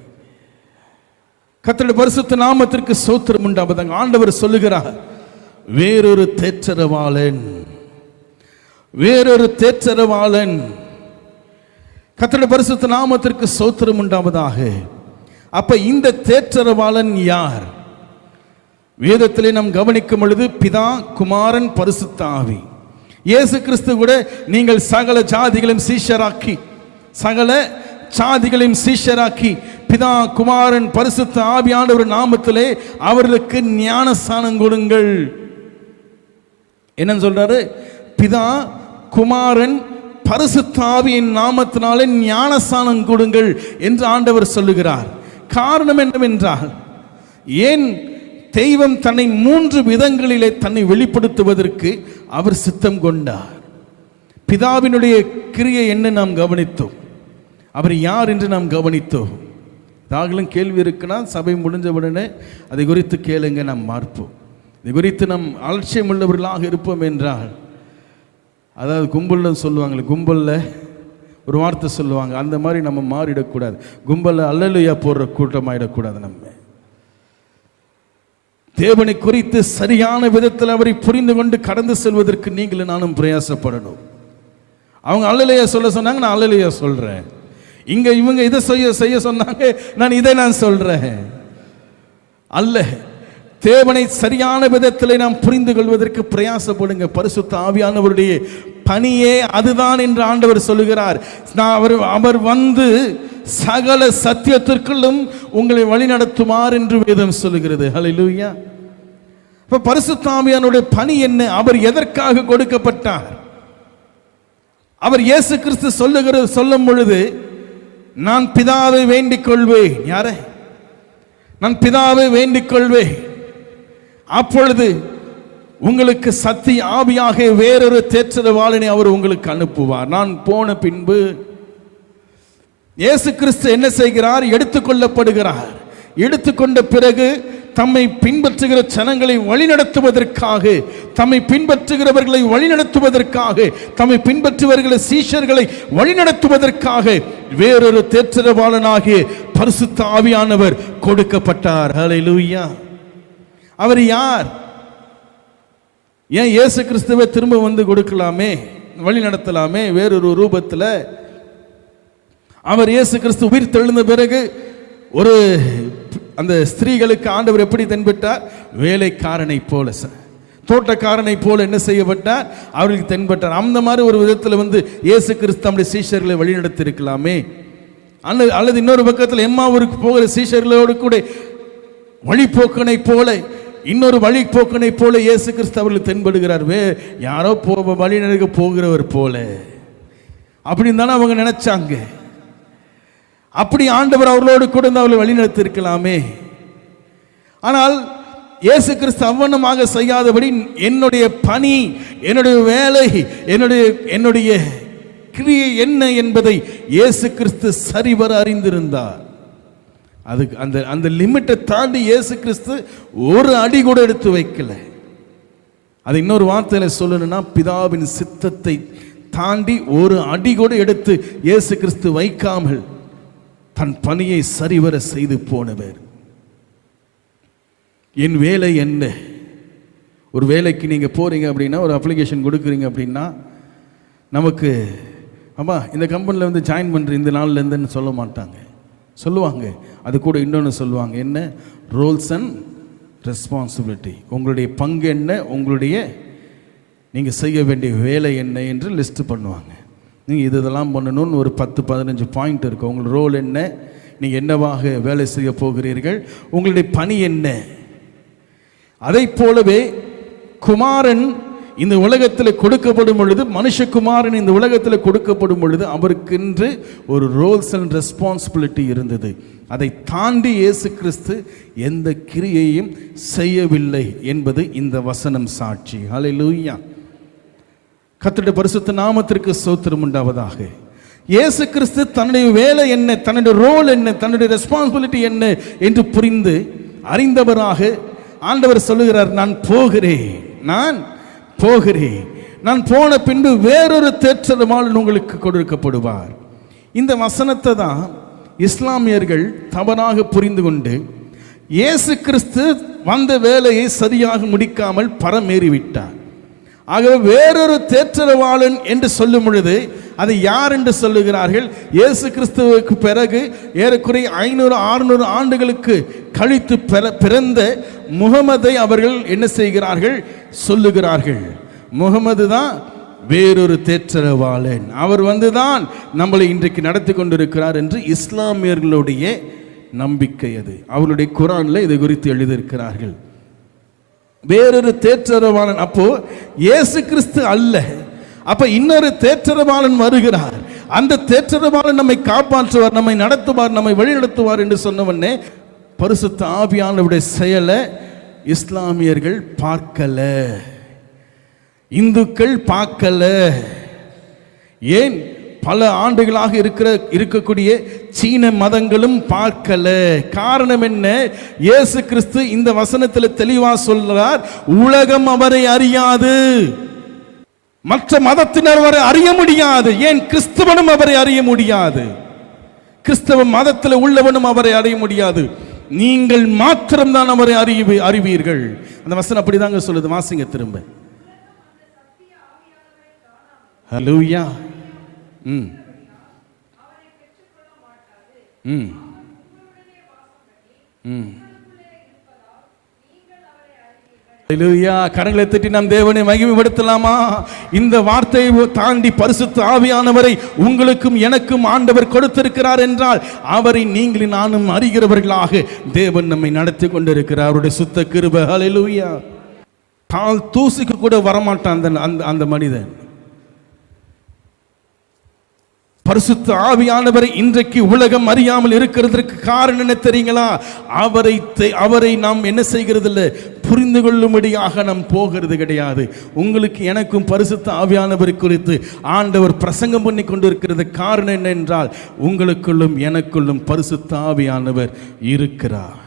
கர்த்தருடைய பரிசுத்த நாமத்திற்கு ஸ்தோத்திரம் உண்டாவதாக. ஆண்டவர் சொல்லுகிறார், வேறொரு தேற்றரவாளன், வேறொரு தேற்றரவாளன். கர்த்தருடைய பரிசுத்த நாமத்திற்கு ஸ்தோத்திரம் உண்டாவதாக. அப்ப இந்த தேற்றரவாளன் யார்? வேதத்திலே நாம் கவனிக்கும் பொழுது பிதா, குமாரன், பரிசுத்த ஆவி. இயேசு கிறிஸ்து கூட நீங்கள் சகல ஜாதிகளையும் சீஷராக்கி பிதா, குமாரன், பரிசுத்த ஆவியானவர் நாமத்திலே அவர்களுக்கு ஞானஸ்நானம் கொடுங்கள். என்னன்னு சொல்றாரு? பிதா, குமாரன், பரிசுத்த ஆவியின் நாமத்தினாலே ஞானஸ்நானம் கொடுங்கள் என்று ஆண்டவர் சொல்லுகிறார். காரணம் என்னவென்றால், ஏன் தெய்வம் தன்னை 3 விதங்களிலே தன்னை வெளிப்படுத்துவதற்கு அவர் சித்தம் கொண்டார். பிதாவினுடைய கிரியை என்ன நாம் கவனித்தோம், அவர் யார் என்று நாம் கவனித்தோம். தாங்களும் கேள்வி இருக்குன்னா சபை முடிஞ்ச உடனே அதை குறித்து கேளுங்க, நாம் பார்ப்போம். இது குறித்து நாம் அலட்சியம் உள்ளவர்களாக இருப்போம் என்றால், அதாவது கும்பலில் சொல்லுவாங்களே, கும்பலில் ஒரு வார்த்தை சொல்லுவாங்க, அந்த மாதிரி நம்ம மாறிடக்கூடாது. கும்பலில் அல்லலுயா போடுற கூட்டமாயிடக்கூடாது. நம்ம தேவனை குறித்து சரியான விதத்தில் அவரை புரிந்து கொண்டு கடந்து செல்வதற்கு நீங்களும் நானும் பிரயாசப்படணும். அவங்க அல்லலுயா சொல்ல சொன்னாங்க, நான் அல்லலுயா சொல்றேன். இங்க இவங்க இதை செய்ய சொன்னாங்க, நான் சொல்றேன். அல்ல, தேவனை சரியான விதத்தில் நாம் புரிந்து கொள்வதற்கு பிரயாசப்படுங்க. பரிசுத்த ஆவியானவருடைய பணியே அதுதான் என்று ஆண்டவர் சொல்லுகிறார். அவர் வந்து சகல சத்தியத்திற்குள்ளும் உங்களை வழிநடத்துமாறு என்று வேதம் சொல்லுகிறது. ஹல்லேலூயா. இப்ப பரிசுத்த ஆவியானவருடைய பணி என்ன? அவர் எதற்காக கொடுக்கப்பட்டார்? அவர் இயேசு கிறிஸ்து சொல்லும் பொழுது, நான் பிதாவை வேண்டிக் கொள்வேன். யாரை? நான் பிதாவை வேண்டிக் கொள்வேன், அப்பொழுது உங்களுக்கு சத்திய ஆவியாக வேறொரு தேற்றரவாளனை அவர் உங்களுக்கு அனுப்புவார். நான் போன பின்பு இயேசு கிறிஸ்து என்ன செய்கிறார்? எடுத்துக்கொள்ளப்படுகிறார். எடுத்துக்கொண்ட பிறகு தம்மை பின்பற்றுகிற ஜனங்களை வழிநடத்துவதற்காக, தம்மை பின்பற்றுகிறவர்களை வழிநடத்துவதற்காக, தம்மை பின்பற்றுவர்களை சீஷர்களை வழிநடத்துவதற்காக வேறொரு தேற்றரவாளனாகிய பரிசுத்த ஆவியானவர் கொடுக்கப்பட்டார். ஹல்லேலூயா. அவர் யார்? ஏன் இயேசு கிறிஸ்துவை திரும்ப வந்து கொடுக்கலாமே, வழி நடத்தலாமே வேறொரு ரூபத்தில். அவர் இயேசு கிறிஸ்து உயிர் தெழுந்த பிறகு ஒரு அந்த ஸ்திரீகளுக்கு ஆண்டவர் எப்படி தென்பட்டார்? வேலைக்காரனை போல, தோட்டக்காரனை போல என்ன செய்யப்பட்டார்? அவர்களுக்கு தென்பட்டார். அந்த மாதிரி ஒரு விதத்தில் வந்து இயேசு கிறிஸ்து நம்முடைய சீஷர்களை வழிநடத்தி இருக்கலாமே. அல்லது இன்னொரு பக்கத்தில் எம்மாவூருக்கு போகிற சீஷர்களோடு கூட வழிபோக்கனை போல, இன்னொரு வழிபோக்கனை போல இயேசு கிறிஸ்து அவர்கள் தென்படுகிறார். யாரோ வழி நடக்க போகிறவர் போல அப்படின்னு தானே அவங்க நினைச்சாங்க. அப்படி ஆண்டவர் அவர்களோடு கூட அவர்களை வழிநடத்தி இருக்கலாமே. ஆனால் இயேசு கிறிஸ்து அவ்வண்ணமாக செய்யாதபடி, என்னுடைய பணி, என்னுடைய வேலை, என்னுடைய கிரியை என்ன என்பதை இயேசு கிறிஸ்து சரிவர அறிந்திருந்தார். அதுக்கு அந்த லிமிட்டை தாண்டி இயேசு கிறிஸ்து ஒரு அடி கூட எடுத்து வைக்கல. அது இன்னொரு வார்த்தையில சொல்லணும்னா, பிதாவின் சித்தத்தை தாண்டி ஒரு அடி கூட எடுத்து இயேசு கிறிஸ்து வைக்காமல் தன் பணியை சரிவர செய்து போனவர். என் வேலை என்ன? ஒரு வேலைக்கு நீங்க போறீங்க அப்படின்னா, ஒரு அப்ளிகேஷன் கொடுக்குறீங்க அப்படின்னா, நமக்கு ஆமா இந்த கம்பெனியில் வந்து ஜாயின் பண்ணுற இந்த நாள்ல இருந்துன்னு சொல்ல மாட்டாங்க. சொல்லுவாங்க, அது கூட இன்னொன்று சொல்லுவாங்க. என்ன? Roles and responsibility. உங்களுடைய பங்கு என்ன, உங்களுடைய நீங்கள் செய்ய வேண்டிய வேலை என்ன என்று லிஸ்ட்டு பண்ணுவாங்க. நீங்கள் இதெல்லாம் பண்ணணும்னு ஒரு 10-15 பாயிண்ட் இருக்கும். உங்களோட ரோல் என்ன, நீங்கள் என்னவாக வேலை செய்ய போகிறீர்கள், உங்களுடைய பணி என்ன. அதை போலவே குமாரன் இந்த உலகத்தில் கொடுக்கப்படும் பொழுது, மனுஷகுமாரன் இந்த உலகத்தில் கொடுக்கப்படும் பொழுது அவருக்கென்று ஒரு ரோல்ஸ் அண்ட் ரெஸ்பான்சிபிலிட்டி இருந்தது. அதை தாண்டி இயேசு கிறிஸ்து எந்த கிரியையும் செய்யவில்லை என்பது இந்த வசனம் சாட்சி. ஹல்லேலூயா. கர்த்தருடைய பரிசுத்த நாமத்திற்கு ஸ்தோத்திரம் உண்டாவதாக. இயேசு கிறிஸ்து தன்னுடைய வேலை என்ன, தன்னுடைய ரோல் என்ன, தன்னுடைய ரெஸ்பான்சிபிலிட்டி என்ன என்று புரிந்து அறிந்தவராக ஆண்டவர் சொல்லுகிறார், நான் போகிறேன், நான் போன பின்பு வேறொரு தேற்றரவாளன் உங்களுக்கு கொடுக்கப்படுவார். இந்த வசனத்தை தான் இஸ்லாமியர்கள் தவறாக புரிந்து கொண்டு, இயேசு கிறிஸ்து வந்த வேலையை சரியாக முடிக்காமல் பரமேறிவிட்டார். ஆகவே வேறொரு தேற்றரவாளன் என்று சொல்லும் பொழுது அதை யார் என்று சொல்லுகிறார்கள்? இயேசு கிறிஸ்துவுக்கு பிறகு ஏறக்குறைய 500-600 ஆண்டுகளுக்கு கழித்து பிறந்த முகமதை அவர்கள் என்ன செய்கிறார்கள்? சொல்லுகிறார்கள். முகமது தான் வேறொரு தேற்றரவாளன், அவர் வந்துதான் நம்மளை இன்றைக்கு நடத்தி கொண்டிருக்கிறார் என்று இஸ்லாமியர்களுடைய நம்பிக்கை. அது அவருடைய குர்ஆனில் இதை குறித்து எழுதியிருக்கிறார்கள். வேறொரு தேற்றரவாளன். அப்போ இயேசு கிறிஸ்து அல்ல, அப்ப இன்னொரு தேற்றரவாளன் வருகிறார். அந்த தேற்றரவாளன் நம்மை காப்பாற்றுவார், நம்மை நடத்துவார், நம்மை வழிநடத்துவார் என்று சொன்னவனே பரிசுத்த ஆவியானவருடைய செயலை இஸ்லாமியர்கள் பார்க்கல, இந்துக்கள் பார்க்கல. ஏன்? பல ஆண்டுகளாக இருக்கக்கூடிய சீன மதங்களும் பார்க்கல. காரணம் என்ன? இயேசு கிறிஸ்து இந்த வசனத்தில் தெளிவா சொல்றார், உலகம் அவரை அறியாது, மற்ற மதத்தினர் அவரை அறிய முடியாது. ஏன்? கிறிஸ்தவனும் அவரை அறிய முடியாது, கிறிஸ்தவ மதத்தில் உள்ளவனும் அவரை அறிய முடியாது. நீங்கள் மாத்திரம்தான் அவரை அறிவீர்கள். அந்த வசனம் அப்படிதாங்க சொல்லுது. வாசிங்க திரும்ப. ஹல்லேலூயா. கரங்களை தட்டி நாம் தேவனை மகிமைப்படுத்தலாமா? இந்த வார்த்தையை தாண்டி பரிசுத்த ஆவியானவரை உங்களுக்கும் எனக்கும் ஆண்டவர் கொடுத்திருக்கிறார் என்றால் அவரை நீங்களும் நானும் அறிகிறவர்களாக தேவன் நம்மை நடத்தி கொண்டிருக்கிறார். அவருடைய சுத்த கிருபை. ஹல்லேலூயா. கால் தூசிக்கு கூட வரமாட்டான் அந்த மனிதன். பரிசுத்த ஆவியானவரை இன்றைக்கு உலகம் அறியாமல் இருக்கிறதற்கு காரணம் என்ன தெரியுங்களா? அவரை நாம் என்ன செய்கிறது இல்லை, புரிந்து கொள்ளும்படியாக நாம் போகிறது கிடையாது. உங்களுக்கு எனக்கும் பரிசுத்த ஆவியானவரை குறித்து ஆண்டவர் பிரசங்கம் பண்ணி கொண்டிருக்கிறது. காரணம் என்ன என்றால் உங்களுக்குள்ளும் எனக்குள்ளும் பரிசுத்த ஆவியானவர் இருக்கிறார்.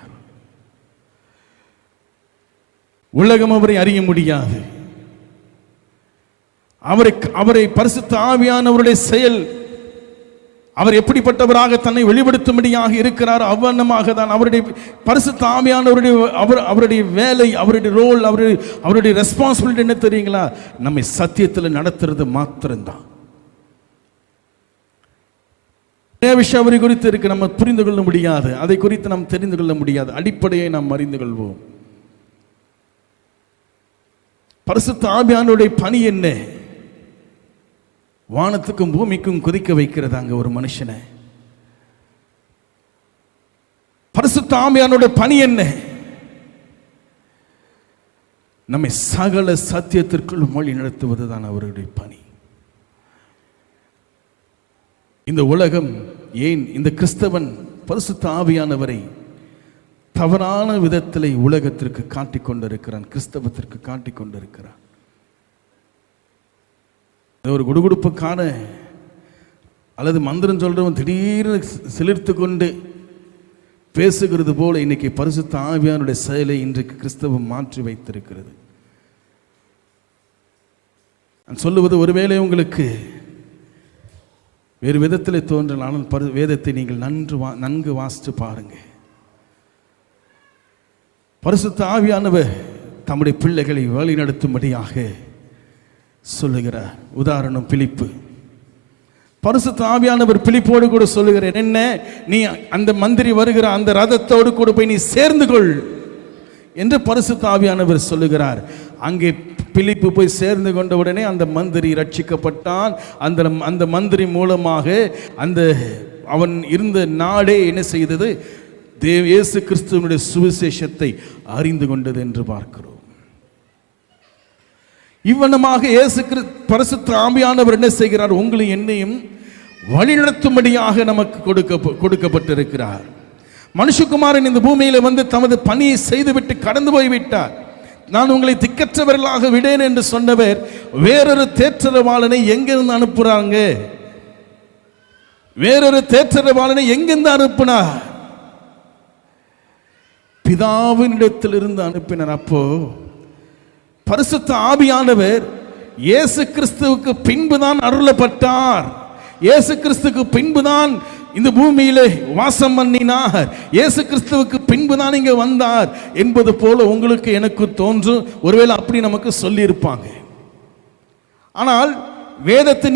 உலகம் அவரை அறிய முடியாது. அவரை பரிசுத்த ஆவியானவருடைய செயல், அவர் எப்படிப்பட்டவராக தன்னை வெளிப்படுத்தும்படியாக இருக்கிறார், அவ்வண்ணமாக தான் அவருடைய பரிசுத்த ஆவியானவருடைய அவருடைய வேலை, அவருடைய ரோல், அவருடைய ரெஸ்பான்சிபிலிட்டி என்ன தெரியுங்களா? நம்மை சத்தியத்தில் நடத்துறது மாத்திரம்தான். விஷயம் அவரை குறித்து இருக்கு, நம்ம புரிந்து கொள்ள முடியாது, அதை குறித்து நாம் தெரிந்து கொள்ள முடியாது. அடிப்படையை நாம் அறிந்து கொள்வோம். பரிசுத்த ஆவியானவருடைய பணி என்ன? வானத்துக்கும் பூமிக்கும் கொதிக்க வைக்கிறது அங்க ஒரு மனுஷனை. பரிசுத்த ஆவியானவருடைய பணி என்ன? நம்மை சகல சத்தியத்திற்குள் வழி நடத்துவதுதான் அவருடைய பணி. இந்த உலகம் ஏன் இந்த கிறிஸ்தவன் பரிசுத்த ஆவியானவரை தவறான விதத்தில் உலகத்திற்கு காட்டிக் கொண்டிருக்கிறான், கிறிஸ்தவத்திற்கு காட்டிக் கொண்டிருக்கிறான். ஒரு குடுகுடுப்புக்கான அல்லது மந்திரம் சொல்றவன் திடீர்னு சிலிர்த்து கொண்டு பேசுகிறது போல இன்னைக்கு பரிசுத்த ஆவியானுடைய செயலை இன்றைக்கு கிறிஸ்தவம் மாற்றி வைத்திருக்கிறது. நான் சொல்லுவது ஒருவேளை உங்களுக்கு வேறு விதத்தில் தோன்றலாம், வேதத்தை நீங்கள் நன்கு வாசித்து பாருங்க. பரிசுத்த ஆவியானவர் தம்முடைய பிள்ளைகளை வழி நடத்தும்படியாக சொல்லுகிறார். உதாரணம் பிலிப்பு. பரிசுத்த ஆவியானவர் பிலிப்போடு கூட சொல்லுகிறார், என்ன, நீ அந்த மந்திரி வருகிற அந்த ரதத்தோடு கூட போய் நீ சேர்ந்து கொள் என்று பரிசுத்த ஆவியானவர் சொல்லுகிறார். அங்கே பிலிப்பு போய் சேர்ந்து கொண்ட உடனே அந்த மந்திரி ரட்சிக்கப்பட்டான். அந்த மந்திரி மூலமாக அவன் இருந்த நாடே என்ன செய்தது? இயேசு கிறிஸ்துவனுடைய சுவிசேஷத்தை அறிந்து கொண்டது என்று பார்க்கிறோம். இவ்வண்ணமாக இயேசு பரிசுத்த ஆவியானவர் என்ன செய்கிறார்? உங்களை என்னையும் வழிநடத்தும்படியாக நமக்கு கொடுக்கப்பட்டிருக்கிறார். மனுஷகுமாரன் இந்த பூமியில வந்து தமது பணியை செய்துவிட்டு கடந்து போய்விட்டார். நான் உங்களை திக்கற்றவர்களாக விடேன் என்று சொன்னவர் வேறொரு தேற்றரவாளனை எங்கிருந்து அனுப்புறாங்க? வேறொரு தேற்றரவாளனை எங்கிருந்து அனுப்பினார்? பிதாவினிடத்திலிருந்து அனுப்பினார். அப்போ பரிசுத்த ஆவியானவர் இயேசு கிறிஸ்துவுக்கு பின்புதான் அருளப்பட்டார். இயேசு கிறிஸ்துவுக்கு பின்புதான் இந்த பூமியில வாசம் பண்ணினார். இயேசு கிறிஸ்துவுக்கு பின்புதான் இங்க வந்தார் என்பது போல உங்களுக்கு எனக்கு தோன்றும். ஒருவேளை அப்படி நமக்கு சொல்லி இருப்பாங்க. ஆனால் வேதத்தை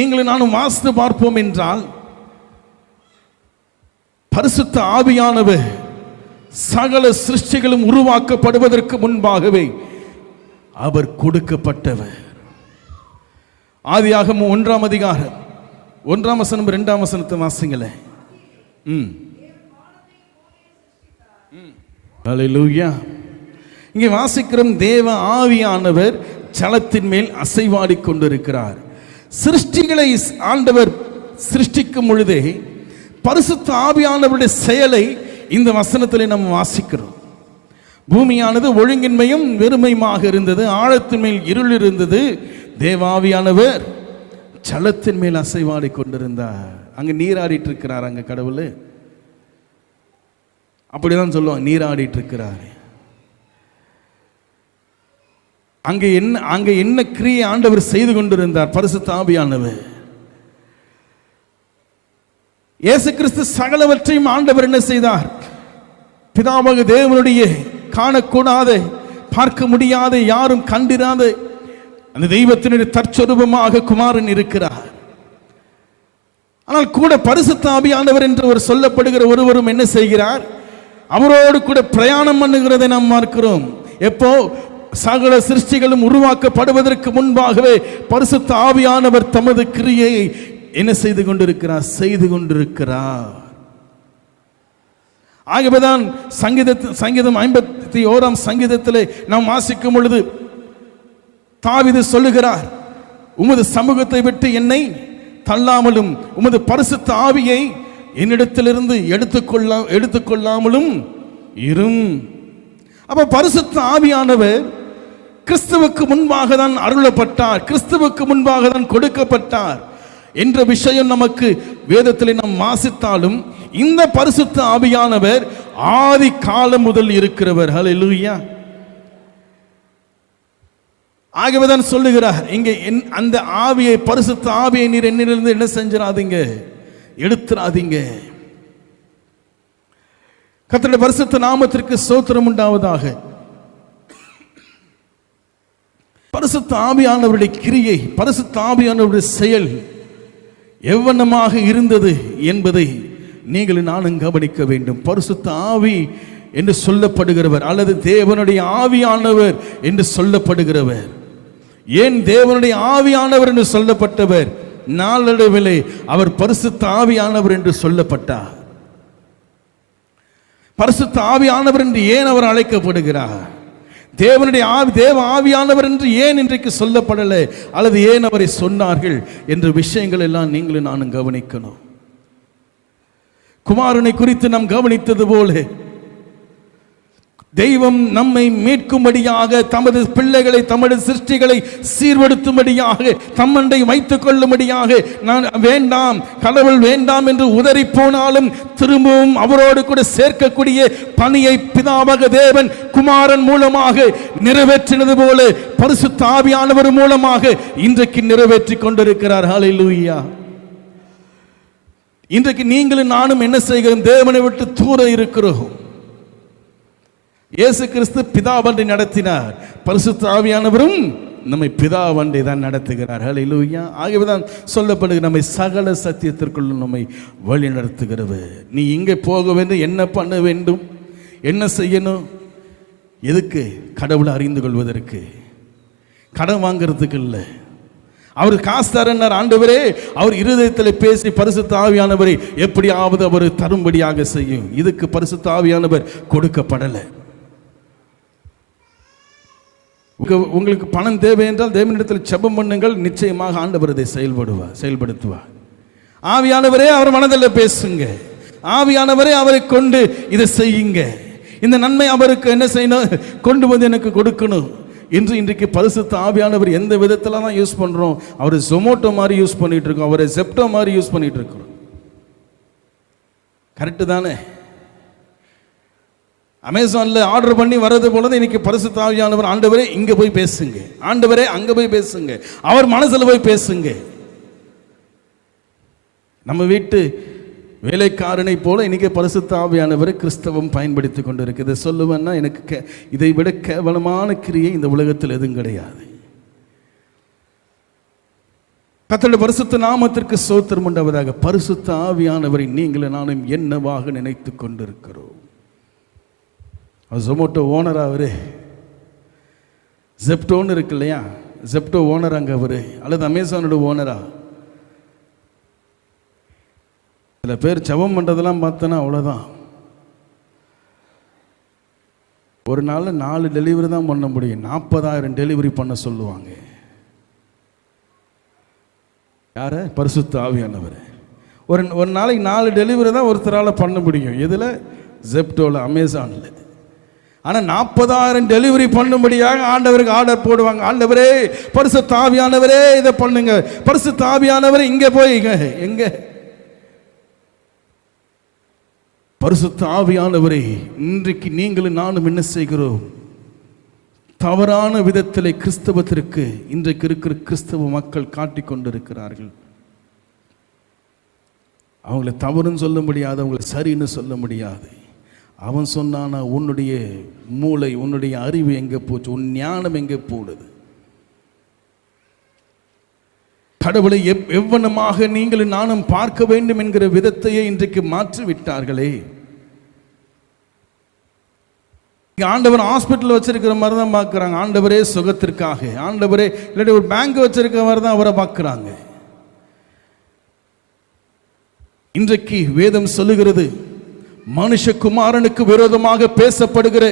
நீங்கள் நானும் வாசித்து பார்ப்போம் என்றால், பரிசுத்த ஆவியானவர் சகல சிருஷ்டிகளும் உருவாக்கப்படுவதற்கு முன்பாகவே அவர் கொடுக்கப்பட்டவர். ஆதியாகமம் 1ஆம் அதிகாரம் 1ஆம் வசனம் 2ஆம் வசனத்தை வாசிங்களே. ஹல்லேலூயா. இங்கே வாசிக்கிறோம், தேவ ஆவியானவர் ஜலத்தின் மேல் அசைவாடி கொண்டிருக்கிறார். சிருஷ்டிகளை ஆண்டவர் சிருஷ்டிக்கும் பொழுதே பரிசுத்த ஆவியானவருடைய செயலை இந்த வசனத்தில் நம்ம வாசிக்கிறோம். பூமியானது ஒழுங்கின்மையும் வெறுமையுமாக இருந்தது, ஆழத்தின் மேல் இருள் இருந்தது. தேவாவியானவர் ஜலத்தின் மேல் அசைவாடி கொண்டிருந்தார். அங்க நீராடிட்டு இருக்கிறார். அங்க கடவுள் அப்படிதான் சொல்லுவாங்க, நீராடிட்டு இருக்கிறார். அங்க என்ன கிரியை ஆண்டவர் செய்து கொண்டிருந்தார்? பரிசுத்த ஆவியானவர். இயேசு கிறிஸ்து சகலவற்றையும் ஆண்டவர் என்ன செய்தார்? பிதாவாக தேவனுடைய காணக்கூடாத, பார்க்க முடியாத, யாரும் கண்டிராத அந்த தெய்வத்தினுடைய தற்சொரூபமாக குமாரன் இருக்கிறார். ஆனால் கூட பரிசுத்த ஆவியானவர் என்று ஒரு சொல்லப்படுகிற ஒருவரும் என்ன செய்கிறார்? அவரோடு கூட பிரயாணம் பண்ணுகிறதை நாம் பார்க்கிறோம். எப்போ? சகல சிருஷ்டிகளும் உருவாக்கப்படுவதற்கு முன்பாகவே பரிசுத்த ஆவியானவர் தமது கிரியையை என்ன செய்து கொண்டிருக்கிறார்? செய்து கொண்டிருக்கிறார். ஆகவேதான் சங்கீதம் 51ஆம் சங்கீதத்திலே நாம் வாசிக்கும் பொழுது தாவீது சொல்லுகிறார், உமது சமூகத்தை விட்டு என்னை தள்ளாமலும் உமது பரிசுத்த ஆவியை என்னிடத்திலிருந்து எடுத்துக்கொள்ளாமலும் இரும். அப்ப பரிசுத்த ஆவியானவர் கிறிஸ்துவுக்கு முன்பாக தான் அருளப்பட்டார், கிறிஸ்துவுக்கு முன்பாக தான் கொடுக்கப்பட்டார் என்ற விஷயம் நமக்கு வேதத்தில் நாம் வாசித்தாலும், இந்த பரிசுத்த ஆவியானவர் ஆதி காலம் முதல் இருக்கிறவர். ஹல்லேலூயா. ஆகவேதான் சொல்லுகிறார் இங்கே, அந்த ஆவியை, பரிசுத்த ஆவியை நீர் என்னிலிருந்து என்ன செஞ்சிடாதீங்க, எடுத்துறாதீங்க. கர்த்தருடைய பரிசுத்த நாமத்திற்கு ஸ்தோத்திரம் உண்டாவதாக. பரிசுத்த ஆவியானவருடைய கிரியை, பரிசுத்த ஆவியானவருடைய செயல் எவ்வண்ணமாக இருந்தது என்பதை நீங்கள் நானும் கவனிக்க வேண்டும். பரிசுத்த ஆவி என்று சொல்லப்படுகிறவர் அல்லது தேவனுடைய ஆவியானவர் என்று சொல்லப்படுகிறவர். ஏன் தேவனுடைய ஆவியானவர் என்று சொல்லப்பட்டவர்? நாளடைவிலே அவர் பரிசுத்த ஆவியானவர் என்று சொல்லப்பட்டார். பரிசுத்த ஆவியானவர் என்று ஏன் அவர் அழைக்கப்படுகிறார்? தேவனுடைய தேவ ஆவியானவர் என்று ஏன் இன்றைக்கு சொல்லப்படலை அல்லது ஏன் அவரை சொன்னார்கள் என்ற விஷயங்கள் எல்லாம் நீங்களும் நானும் கவனிக்கணும். குமாரனை குறித்து நாம் கவனித்தது போல தெய்வம் நம்மை மீட்கும்படியாக, தமது பிள்ளைகளை, தமது சிருஷ்டிகளை சீர்படுத்தும்படியாக, தம்மண்டை வைத்துக் கொள்ளும்படியாக, நான் வேண்டாம், கடவுள் வேண்டாம் என்று உதறி போனாலும் திரும்பவும் அவரோடு கூட சேர்க்கக்கூடிய பணியை பிதாவாக தேவன் குமாரன் மூலமாக நிறைவேற்றினது போல பரிசுத்த ஆவியானவர் மூலமாக இன்றைக்கு நிறைவேற்றி கொண்டிருக்கிறார். ஹல்லேலூயா. இன்றைக்கு நீங்களும் நானும் என்ன செய்கிறோம்? தேவனை விட்டு தூர இருக்கிறோம். இயேசு கிறிஸ்து பிதாவண்டை நடத்தினார், பரிசுத்த ஆவியானவரும் நம்மை பிதாவண்டை தான் நடத்துகிறார். ஹல்லேலூயா. ஆகவேதான் சொல்லப்படுகிற நம்மை சகல சத்தியத்திற்குள் நம்மை வழி நடத்துகிறவர். நீ இங்கே போக வேண்டும், என்ன பண்ண வேண்டும், என்ன செய்யணும், எதுக்கு? கடவுளை அறிந்து கொள்வதற்கு, கடன் வாங்கிறதுக்கு இல்லை. அவர் காசு தரனார். ஆண்டவரே அவர் இருதயத்தில் பேசி பரிசுத்த ஆவியானவரை எப்படியாவது அவர் தரும்படியாக செய்யும். இதுக்கு பரிசுத்த ஆவியானவர் கொடுக்கப்படலை. உங்களுக்கு பணம் தேவை என்றால் தேவனிடத்தில் ஜெபம் பண்ணுங்கள், நிச்சயமாக ஆண்டவர் இதை செயல்படுத்துவார். ஆவியானவரே அவர் மனதில் பேசுங்க, ஆவியானவரே அவரை கொண்டு இதை செய்யுங்க, இந்த நன்மை அவருக்கு என்ன செய்யணும், கொண்டு வந்து எனக்கு கொடுக்கணும் என்று இன்றைக்கு பரிசுத்த ஆவியானவர் எந்த விதத்தில் தான் யூஸ் பண்ணுறோம்? அவரை ஜொமோட்டோ மாதிரி யூஸ் பண்ணிட்டு இருக்கோம், அவரை ஜெப்டோ மாதிரி யூஸ் பண்ணிட்டு இருக்கிறோம். கரெக்டு தானே? அமேசான்ல ஆர்டர் பண்ணி வர்றது போலதான் இன்னைக்கு பரிசுத்த ஆவியானவர், ஆண்டவரே இங்க போய் பேசுங்க, ஆண்டவரே அங்க போய் பேசுங்க, அவர் மனசுல போய் பேசுங்க. நம்ம வீட்டு வேலைக்காரனை போல இன்னைக்கு பரிசுத்த ஆவியானவரை கிறிஸ்தவம் பயன்படுத்தி கொண்டு இருக்கு. இதை சொல்லுவேன்னா எனக்கு இதை விட கேவலமான கிரியை இந்த உலகத்தில் எதுவும் கிடையாது. கர்த்தருடைய பரிசுத்த நாமத்திற்கு ஸ்தோத்திரம் உண்டாவதாக. பரிசுத்த ஆவியானவரை நீங்களும் நானும் என்னவாக நினைத்து கொண்டிருக்கிறோம்? ஜொமேட்டோ ஓனர் அவரு, ஜெப்டோன்னு இருக்கு இல்லையா, ஜெப்டோ ஓனர் அங்கே அவரு, அல்லது அமேசானோட ஓனரா? சில பேர் ஜெபம் பண்ணுறதெல்லாம் பார்த்தோன்னா அவ்வளோதான். ஒரு நாள் 4 டெலிவரி தான் பண்ண முடியும், 40,000 டெலிவரி பண்ண சொல்லுவாங்க. யார? பரிசுத்த ஆவியானவர். ஒரு நாளைக்கு 4 டெலிவரி தான் ஒருத்தரால் பண்ண முடியும். இதில் ஜெப்டோவில், அமேசானில். ஆனால் 40,000 டெலிவரி பண்ணும்படியாக ஆண்டவருக்கு ஆர்டர் போடுவாங்க. ஆண்டவரே, பரிசுத்த ஆவியானவரே இதை பண்ணுங்க, பரிசுத்த ஆவியானவரே இங்கே போய் எங்கே. பரிசுத்த ஆவியானவரே, இன்றைக்கு நீங்களும் நானும் என்ன செய்கிறோம்? தவறான விதத்தில் கிறிஸ்தவத்திற்கு இன்றைக்கு இருக்கிற கிறிஸ்தவ மக்கள் காட்டிக் கொண்டிருக்கிறார்கள். அவங்கள தவறுன்னு சொல்ல முடியாது, அவங்கள சரின்னு சொல்ல முடியாது. அவன் சொன்னானா, உன்னுடைய மூளை, உன்னுடைய அறிவு எங்கே போச்சு, உன் ஞானம் எங்கே போடுது? கடவுளை எவ்வளமாக நீங்களும் நானும் பார்க்க வேண்டும் என்கிற விதத்தையே இன்றைக்கு மாற்றி விட்டார்களே. ஆண்டவர் ஹாஸ்பிட்டல் வச்சிருக்கிற மாதிரி தான் பார்க்குறாங்க. ஆண்டவரே சுகத்திற்காக, ஆண்டவரே, இல்லாட்டி ஒரு பேங்க் வச்சிருக்கிற மாதிரி தான் அவரை பார்க்குறாங்க. இன்றைக்கு வேதம் சொல்லுகிறது, மனுஷகுமாரனுக்கு விரோதமாக பேசப்படுகிற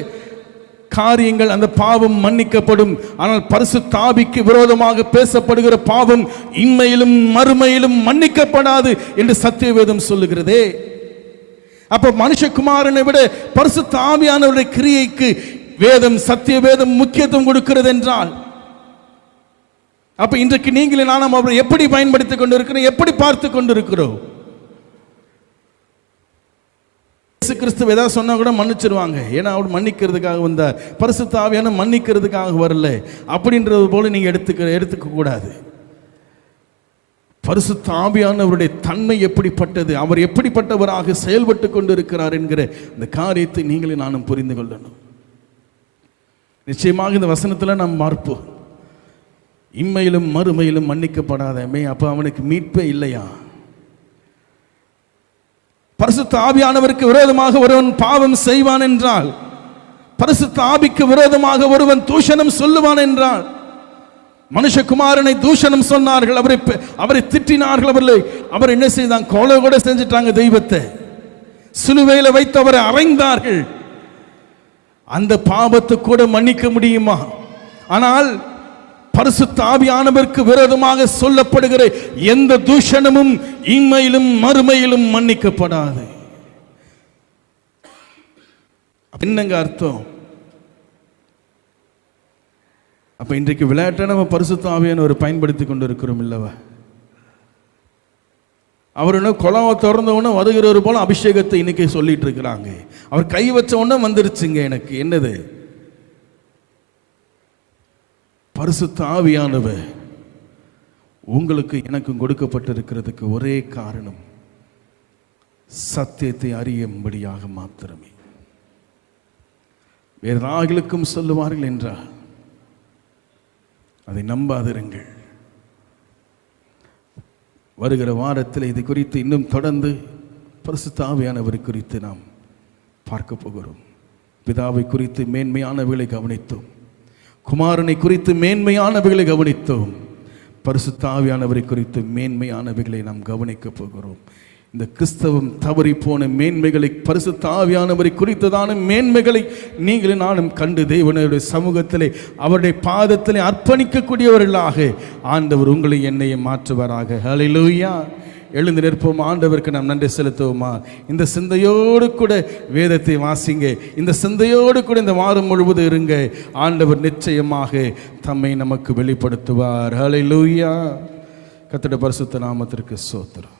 காரியங்கள், அந்த பாவம் மன்னிக்கப்படும். ஆனால் பரிசுத்த ஆவிக்கு விரோதமாக பேசப்படுகிற பாவம் இன்மையிலும் மறுமையிலும் மன்னிக்கப்படாது என்று சத்திய வேதம் சொல்லுகிறதே. அப்ப மனுஷகுமாரனை விட பரிசுத்த ஆவியானவருடைய கிரியைக்கு வேதம், சத்திய வேதம் முக்கியத்துவம் கொடுக்கிறது என்றால், அப்ப இன்றைக்கு நீங்களே நானும் அவரை எப்படி பயன்படுத்திக் கொண்டிருக்கிறோம், எப்படி பார்த்து கொண்டிருக்கிறோம்? கிறிஸ்துவ ஏதாவது சொன்னா கூட மன்னிச்சிருவாங்க, ஏன்னா அவர் மன்னிக்கிறதுக்காக வந்தார். பரிசுத்த ஆவியான மன்னிக்கிறதுக்காக வரல அப்படின்றது போல நீங்க எடுத்துக்க கூடாது. பரிசுத்த ஆவியானவருடைய தன்மை எப்படிப்பட்டது, அவர் எப்படிப்பட்டவராக செயல்பட்டு கொண்டிருக்கிறார் என்கிற இந்த காரியத்தை நீங்களே நானும் புரிந்து கொள்ளணும். நிச்சயமாக இந்த வசனத்தில் நாம் பார்ப்போம், இம்மையிலும் மறுமையிலும் மன்னிக்கப்படாதமே, அப்ப அவனுக்கு மீட்பே இல்லையா? பரிசுத்த ஆவியானவருக்கு விரோதமாக ஒருவன் பாவம் செய்வான் என்றால், பரிசுத்த ஆவிக்கு விரோதமாக ஒருவன் தூஷணம் சொல்லுவான் என்றால், மனுஷகுமாரனை தூஷணம் சொன்னார்கள், அவரை திட்டினார்கள், அவர் என்ன செய்தாங்க? கொலை கூட செஞ்சிட்டாங்க. தெய்வத்தை சிலுவையில் வைத்து அவரை அறைந்தார்கள். அந்த பாவத்தை கூட மன்னிக்க முடியுமா? ஆனால் பரிசுத்த ஆவியானவருக்கு விரோதமாக சொல்லப்படுகிற எந்த தூஷணமும் இம்மையிலும் மறுமையிலும் மன்னிக்கப்படாது. என்னங்க அர்த்தம்? அப்ப இன்றைக்கு விளையாட்டை நம்ம பரிசுத்த ஆவியானவரை பயன்படுத்தி கொண்டு இருக்கிறோம் இல்லவா? அவர் என்ன குளவை திறந்த உடனே வருகிறவர் போல அபிஷேகத்தை இன்னைக்கு சொல்லிட்டு இருக்கிறாங்க. அவர் கை வச்ச உடனே வந்துருச்சுங்க. எனக்கு என்னது? பரிசுத்த ஆவியானவர் உங்களுக்கு எனக்கும் கொடுக்கப்பட்டிருக்கிறதுக்கு ஒரே காரணம், சத்தியத்தை அறியும்படியாக மாத்திரமே. வேறு ஆகிலுக்கும் சொல்லுவார்கள் என்றால் அதை நம்பாதிருங்கள். வருகிற வாரத்தில் இது குறித்து இன்னும் தொடர்ந்து பரிசுத்த ஆவியானவரை குறித்து நாம் பார்க்க போகிறோம். பிதாவை குறித்து மேன்மையானவைகளை கவனித்தோம், குமாரனை குறித்து மேன்மையானவைகளை கவனித்தோம், பரிசுத்த ஆவியானவரை குறித்து மேன்மையானவைகளை நாம் கவனிக்க போகிறோம். இந்த கிறிஸ்தவம் தவறி போன மேன்மைகளை, பரிசுத்த ஆவியானவரை குறித்ததான மேன்மைகளை நீங்களும் நானும் கண்டு தேவனுடைய சமூகத்திலே அவருடைய பாதத்திலே அர்ப்பணிக்கக்கூடியவர்களாக ஆண்டவர் உங்களை என்னையும் மாற்றுவாராக. ஹல்லேலூயா. எழுந்து நிற்போம், ஆண்டவருக்கு நாம் நன்றி செலுத்துவோமா? இந்த சிந்தையோடு கூட வேதத்தை வாசிங்க, இந்த சிந்தையோடு கூட இந்த வாரம் முழுவதும் இருங்க. ஆண்டவர் நிச்சயமாக தம்மை நமக்கு வெளிப்படுத்துவார். ஹல்லேலூயா. கர்த்தருடைய பரிசுத்த நாமத்திற்கு ஸ்தோத்திரம்.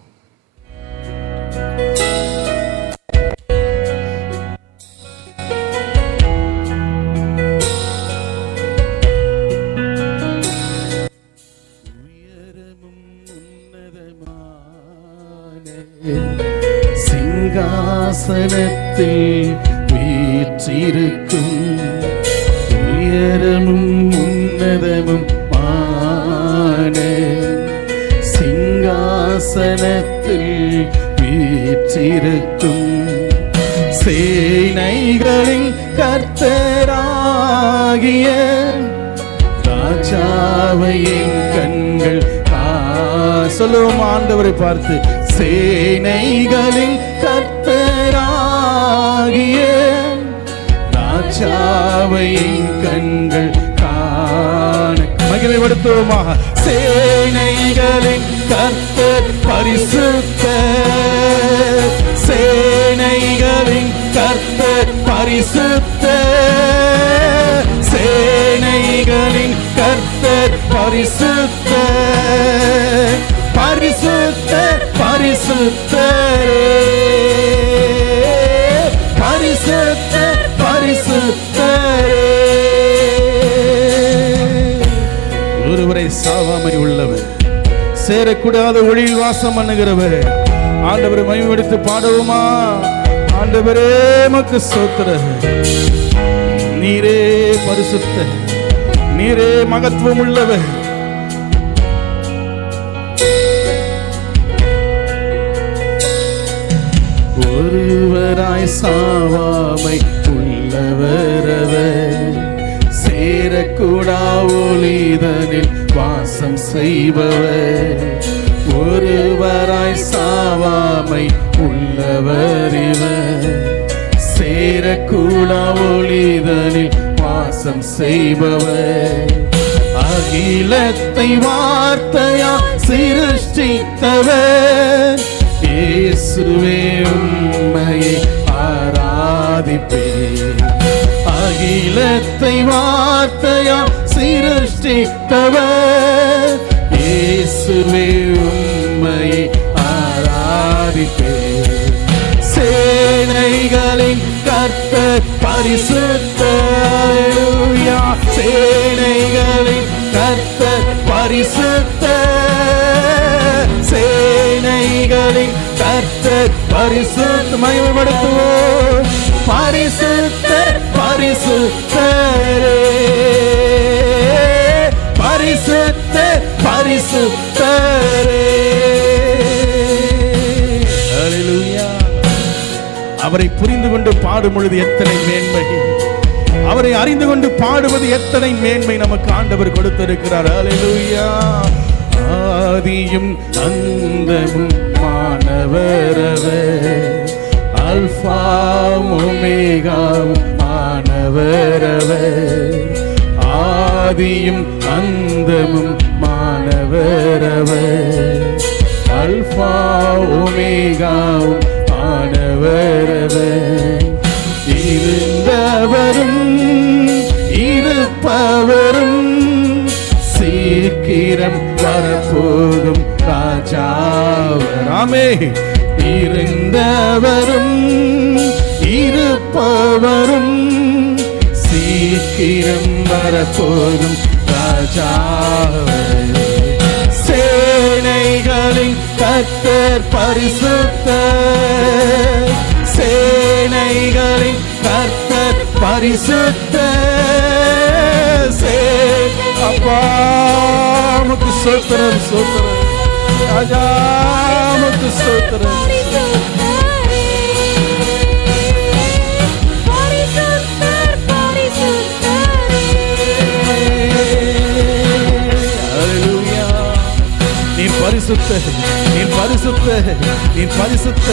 சிங்காசனத்தில் வீற்றிருக்கும் உயரமும் உன்னதமும் ஆன ராஜாவை என் கண்கள் சொல்லுவோம் ஆண்டவரை பார்த்து, சேனைகளின் கர்த்தராகிய ராஜாவை என் கண்கள் காண. மகிமைப்படுத்துவோமாக. சேனைகளின் கர்த்தர் பரிசுத்தர், சேனைகளின் கர்த்தர் பரிசுத்தர், சேனைகளின் கர்த்தர் பரிசுத்தர், பரிசுத்தர் பரிசுத்தரே, பரிசுத்தர் பரிசுத்தரே. ஒருவரை சாவாமை உள்ளவர், சேரக்கூடாத ஒளியில் வாசம் பண்ணுகிறவர். ஆண்டவரை மகிமைப்படுத்தி பாடுவோமா? ஆண்டவரே மக்கு ஸ்தோத்திரம். நீரே பரிசுத்த, நீரே மகத்துவம் உள்ளவர். ஒருவராய் சாவாமை உள்ளவரவர், சேரக்கூடா ஒளிதனில் வாசம் செய்பவர். ஒருவராய் சாவாமை உள்ளவர் இவர், சேரக்கூடா ஒளிதனில் வாசம் செய்பவர். அகிலத்தை வார்த்தையா சிருஷ்டித்தவர், இயேசுவே உம்மையை ஆராதிப்பேன். அகிலத்தை வார்த்தையா சிருஷ்டித்தவர், இயேசுவே உம்மையை ஆராதிப்பேன். சேனைகளின் கர்த்தர் பரிசுத்தர், சேனைகளின் கர்த்தர் பரிசுத்தர், சேனைகளின் கர்த்தர் பரிசுத்த. மகிமைப்படுத்துவோம். பரிசுத்தர் பரிசுத்தரே, பரிசுத்தர் பரிசுத்தரே. ஹல்லேலூயா. அவரை புரிந்து கொண்டு பாடும் பொழுது எத்தனை மேன்மை, அவரை அறிந்து கொண்டு பாடுவது எத்தனை மேன்மை நமக்கு ஆண்டவர் கொடுத்திருக்கிறார். ஹல்லேலூயா. ஆதியும் அந்தமும் மானவரவர், அல்பாவும் ஒமேகாவும் மானவரவர். ஆதியும் அந்தமும் மானவரவர், அல்பா ஒமேகாவும் மானவரவர். இருந்தவரும் இருப்பவரும் சீக்கிரம் வரப்போகும் ராஜாவர். ஆமே. இருந்தவரும் இருப்பவரும் சீக்கிரம் வரப்போகும் ராஜாவர். சேனைகளின் கர்த்தர் பரிசுத்தர், சேனைகளின் கர்த்தர் பரிசுத்தர். அப்பா உமக்கு ஸ்தோத்திரம், ஸ்தோத்திரம் ராஜா, உமக்கு ஸ்தோத்திரம். பரிசுத்த, நீ பரிசுத்த, நீ பரிசுத்த,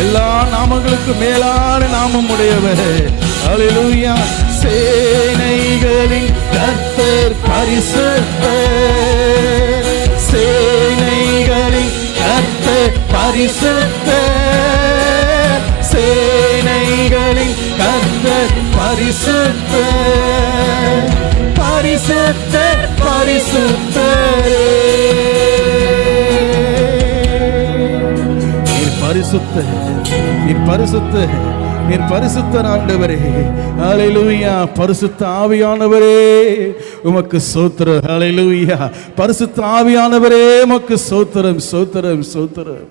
எல்லா நாமங்களுக்கும் மேலான நாமம் உடையவர். ஹல்லேலூயா. சேனைகளின் கர்த்தர் பரிசுத்தர், சேனைகளின் கர்த்தர் பரிசுத்தர், சேனைகளின் கர்த்தர் பரிசுத்தர், பரிசுத்தர் பரிசுத்தரே. பரிசுத்த, நீர் பரிசுத்த, நீர் பரிசுத்தர் ஆண்டவரே. ஹல்லேலூயா. பரிசுத்த ஆவியானவரே உமக்கு ஸ்தோத்திரம். ஹல்லேலூயா. பரிசுத்த ஆவியானவரே உமக்கு ஸ்தோத்திரம், ஸ்தோத்திரம், ஸ்தோத்திரம்.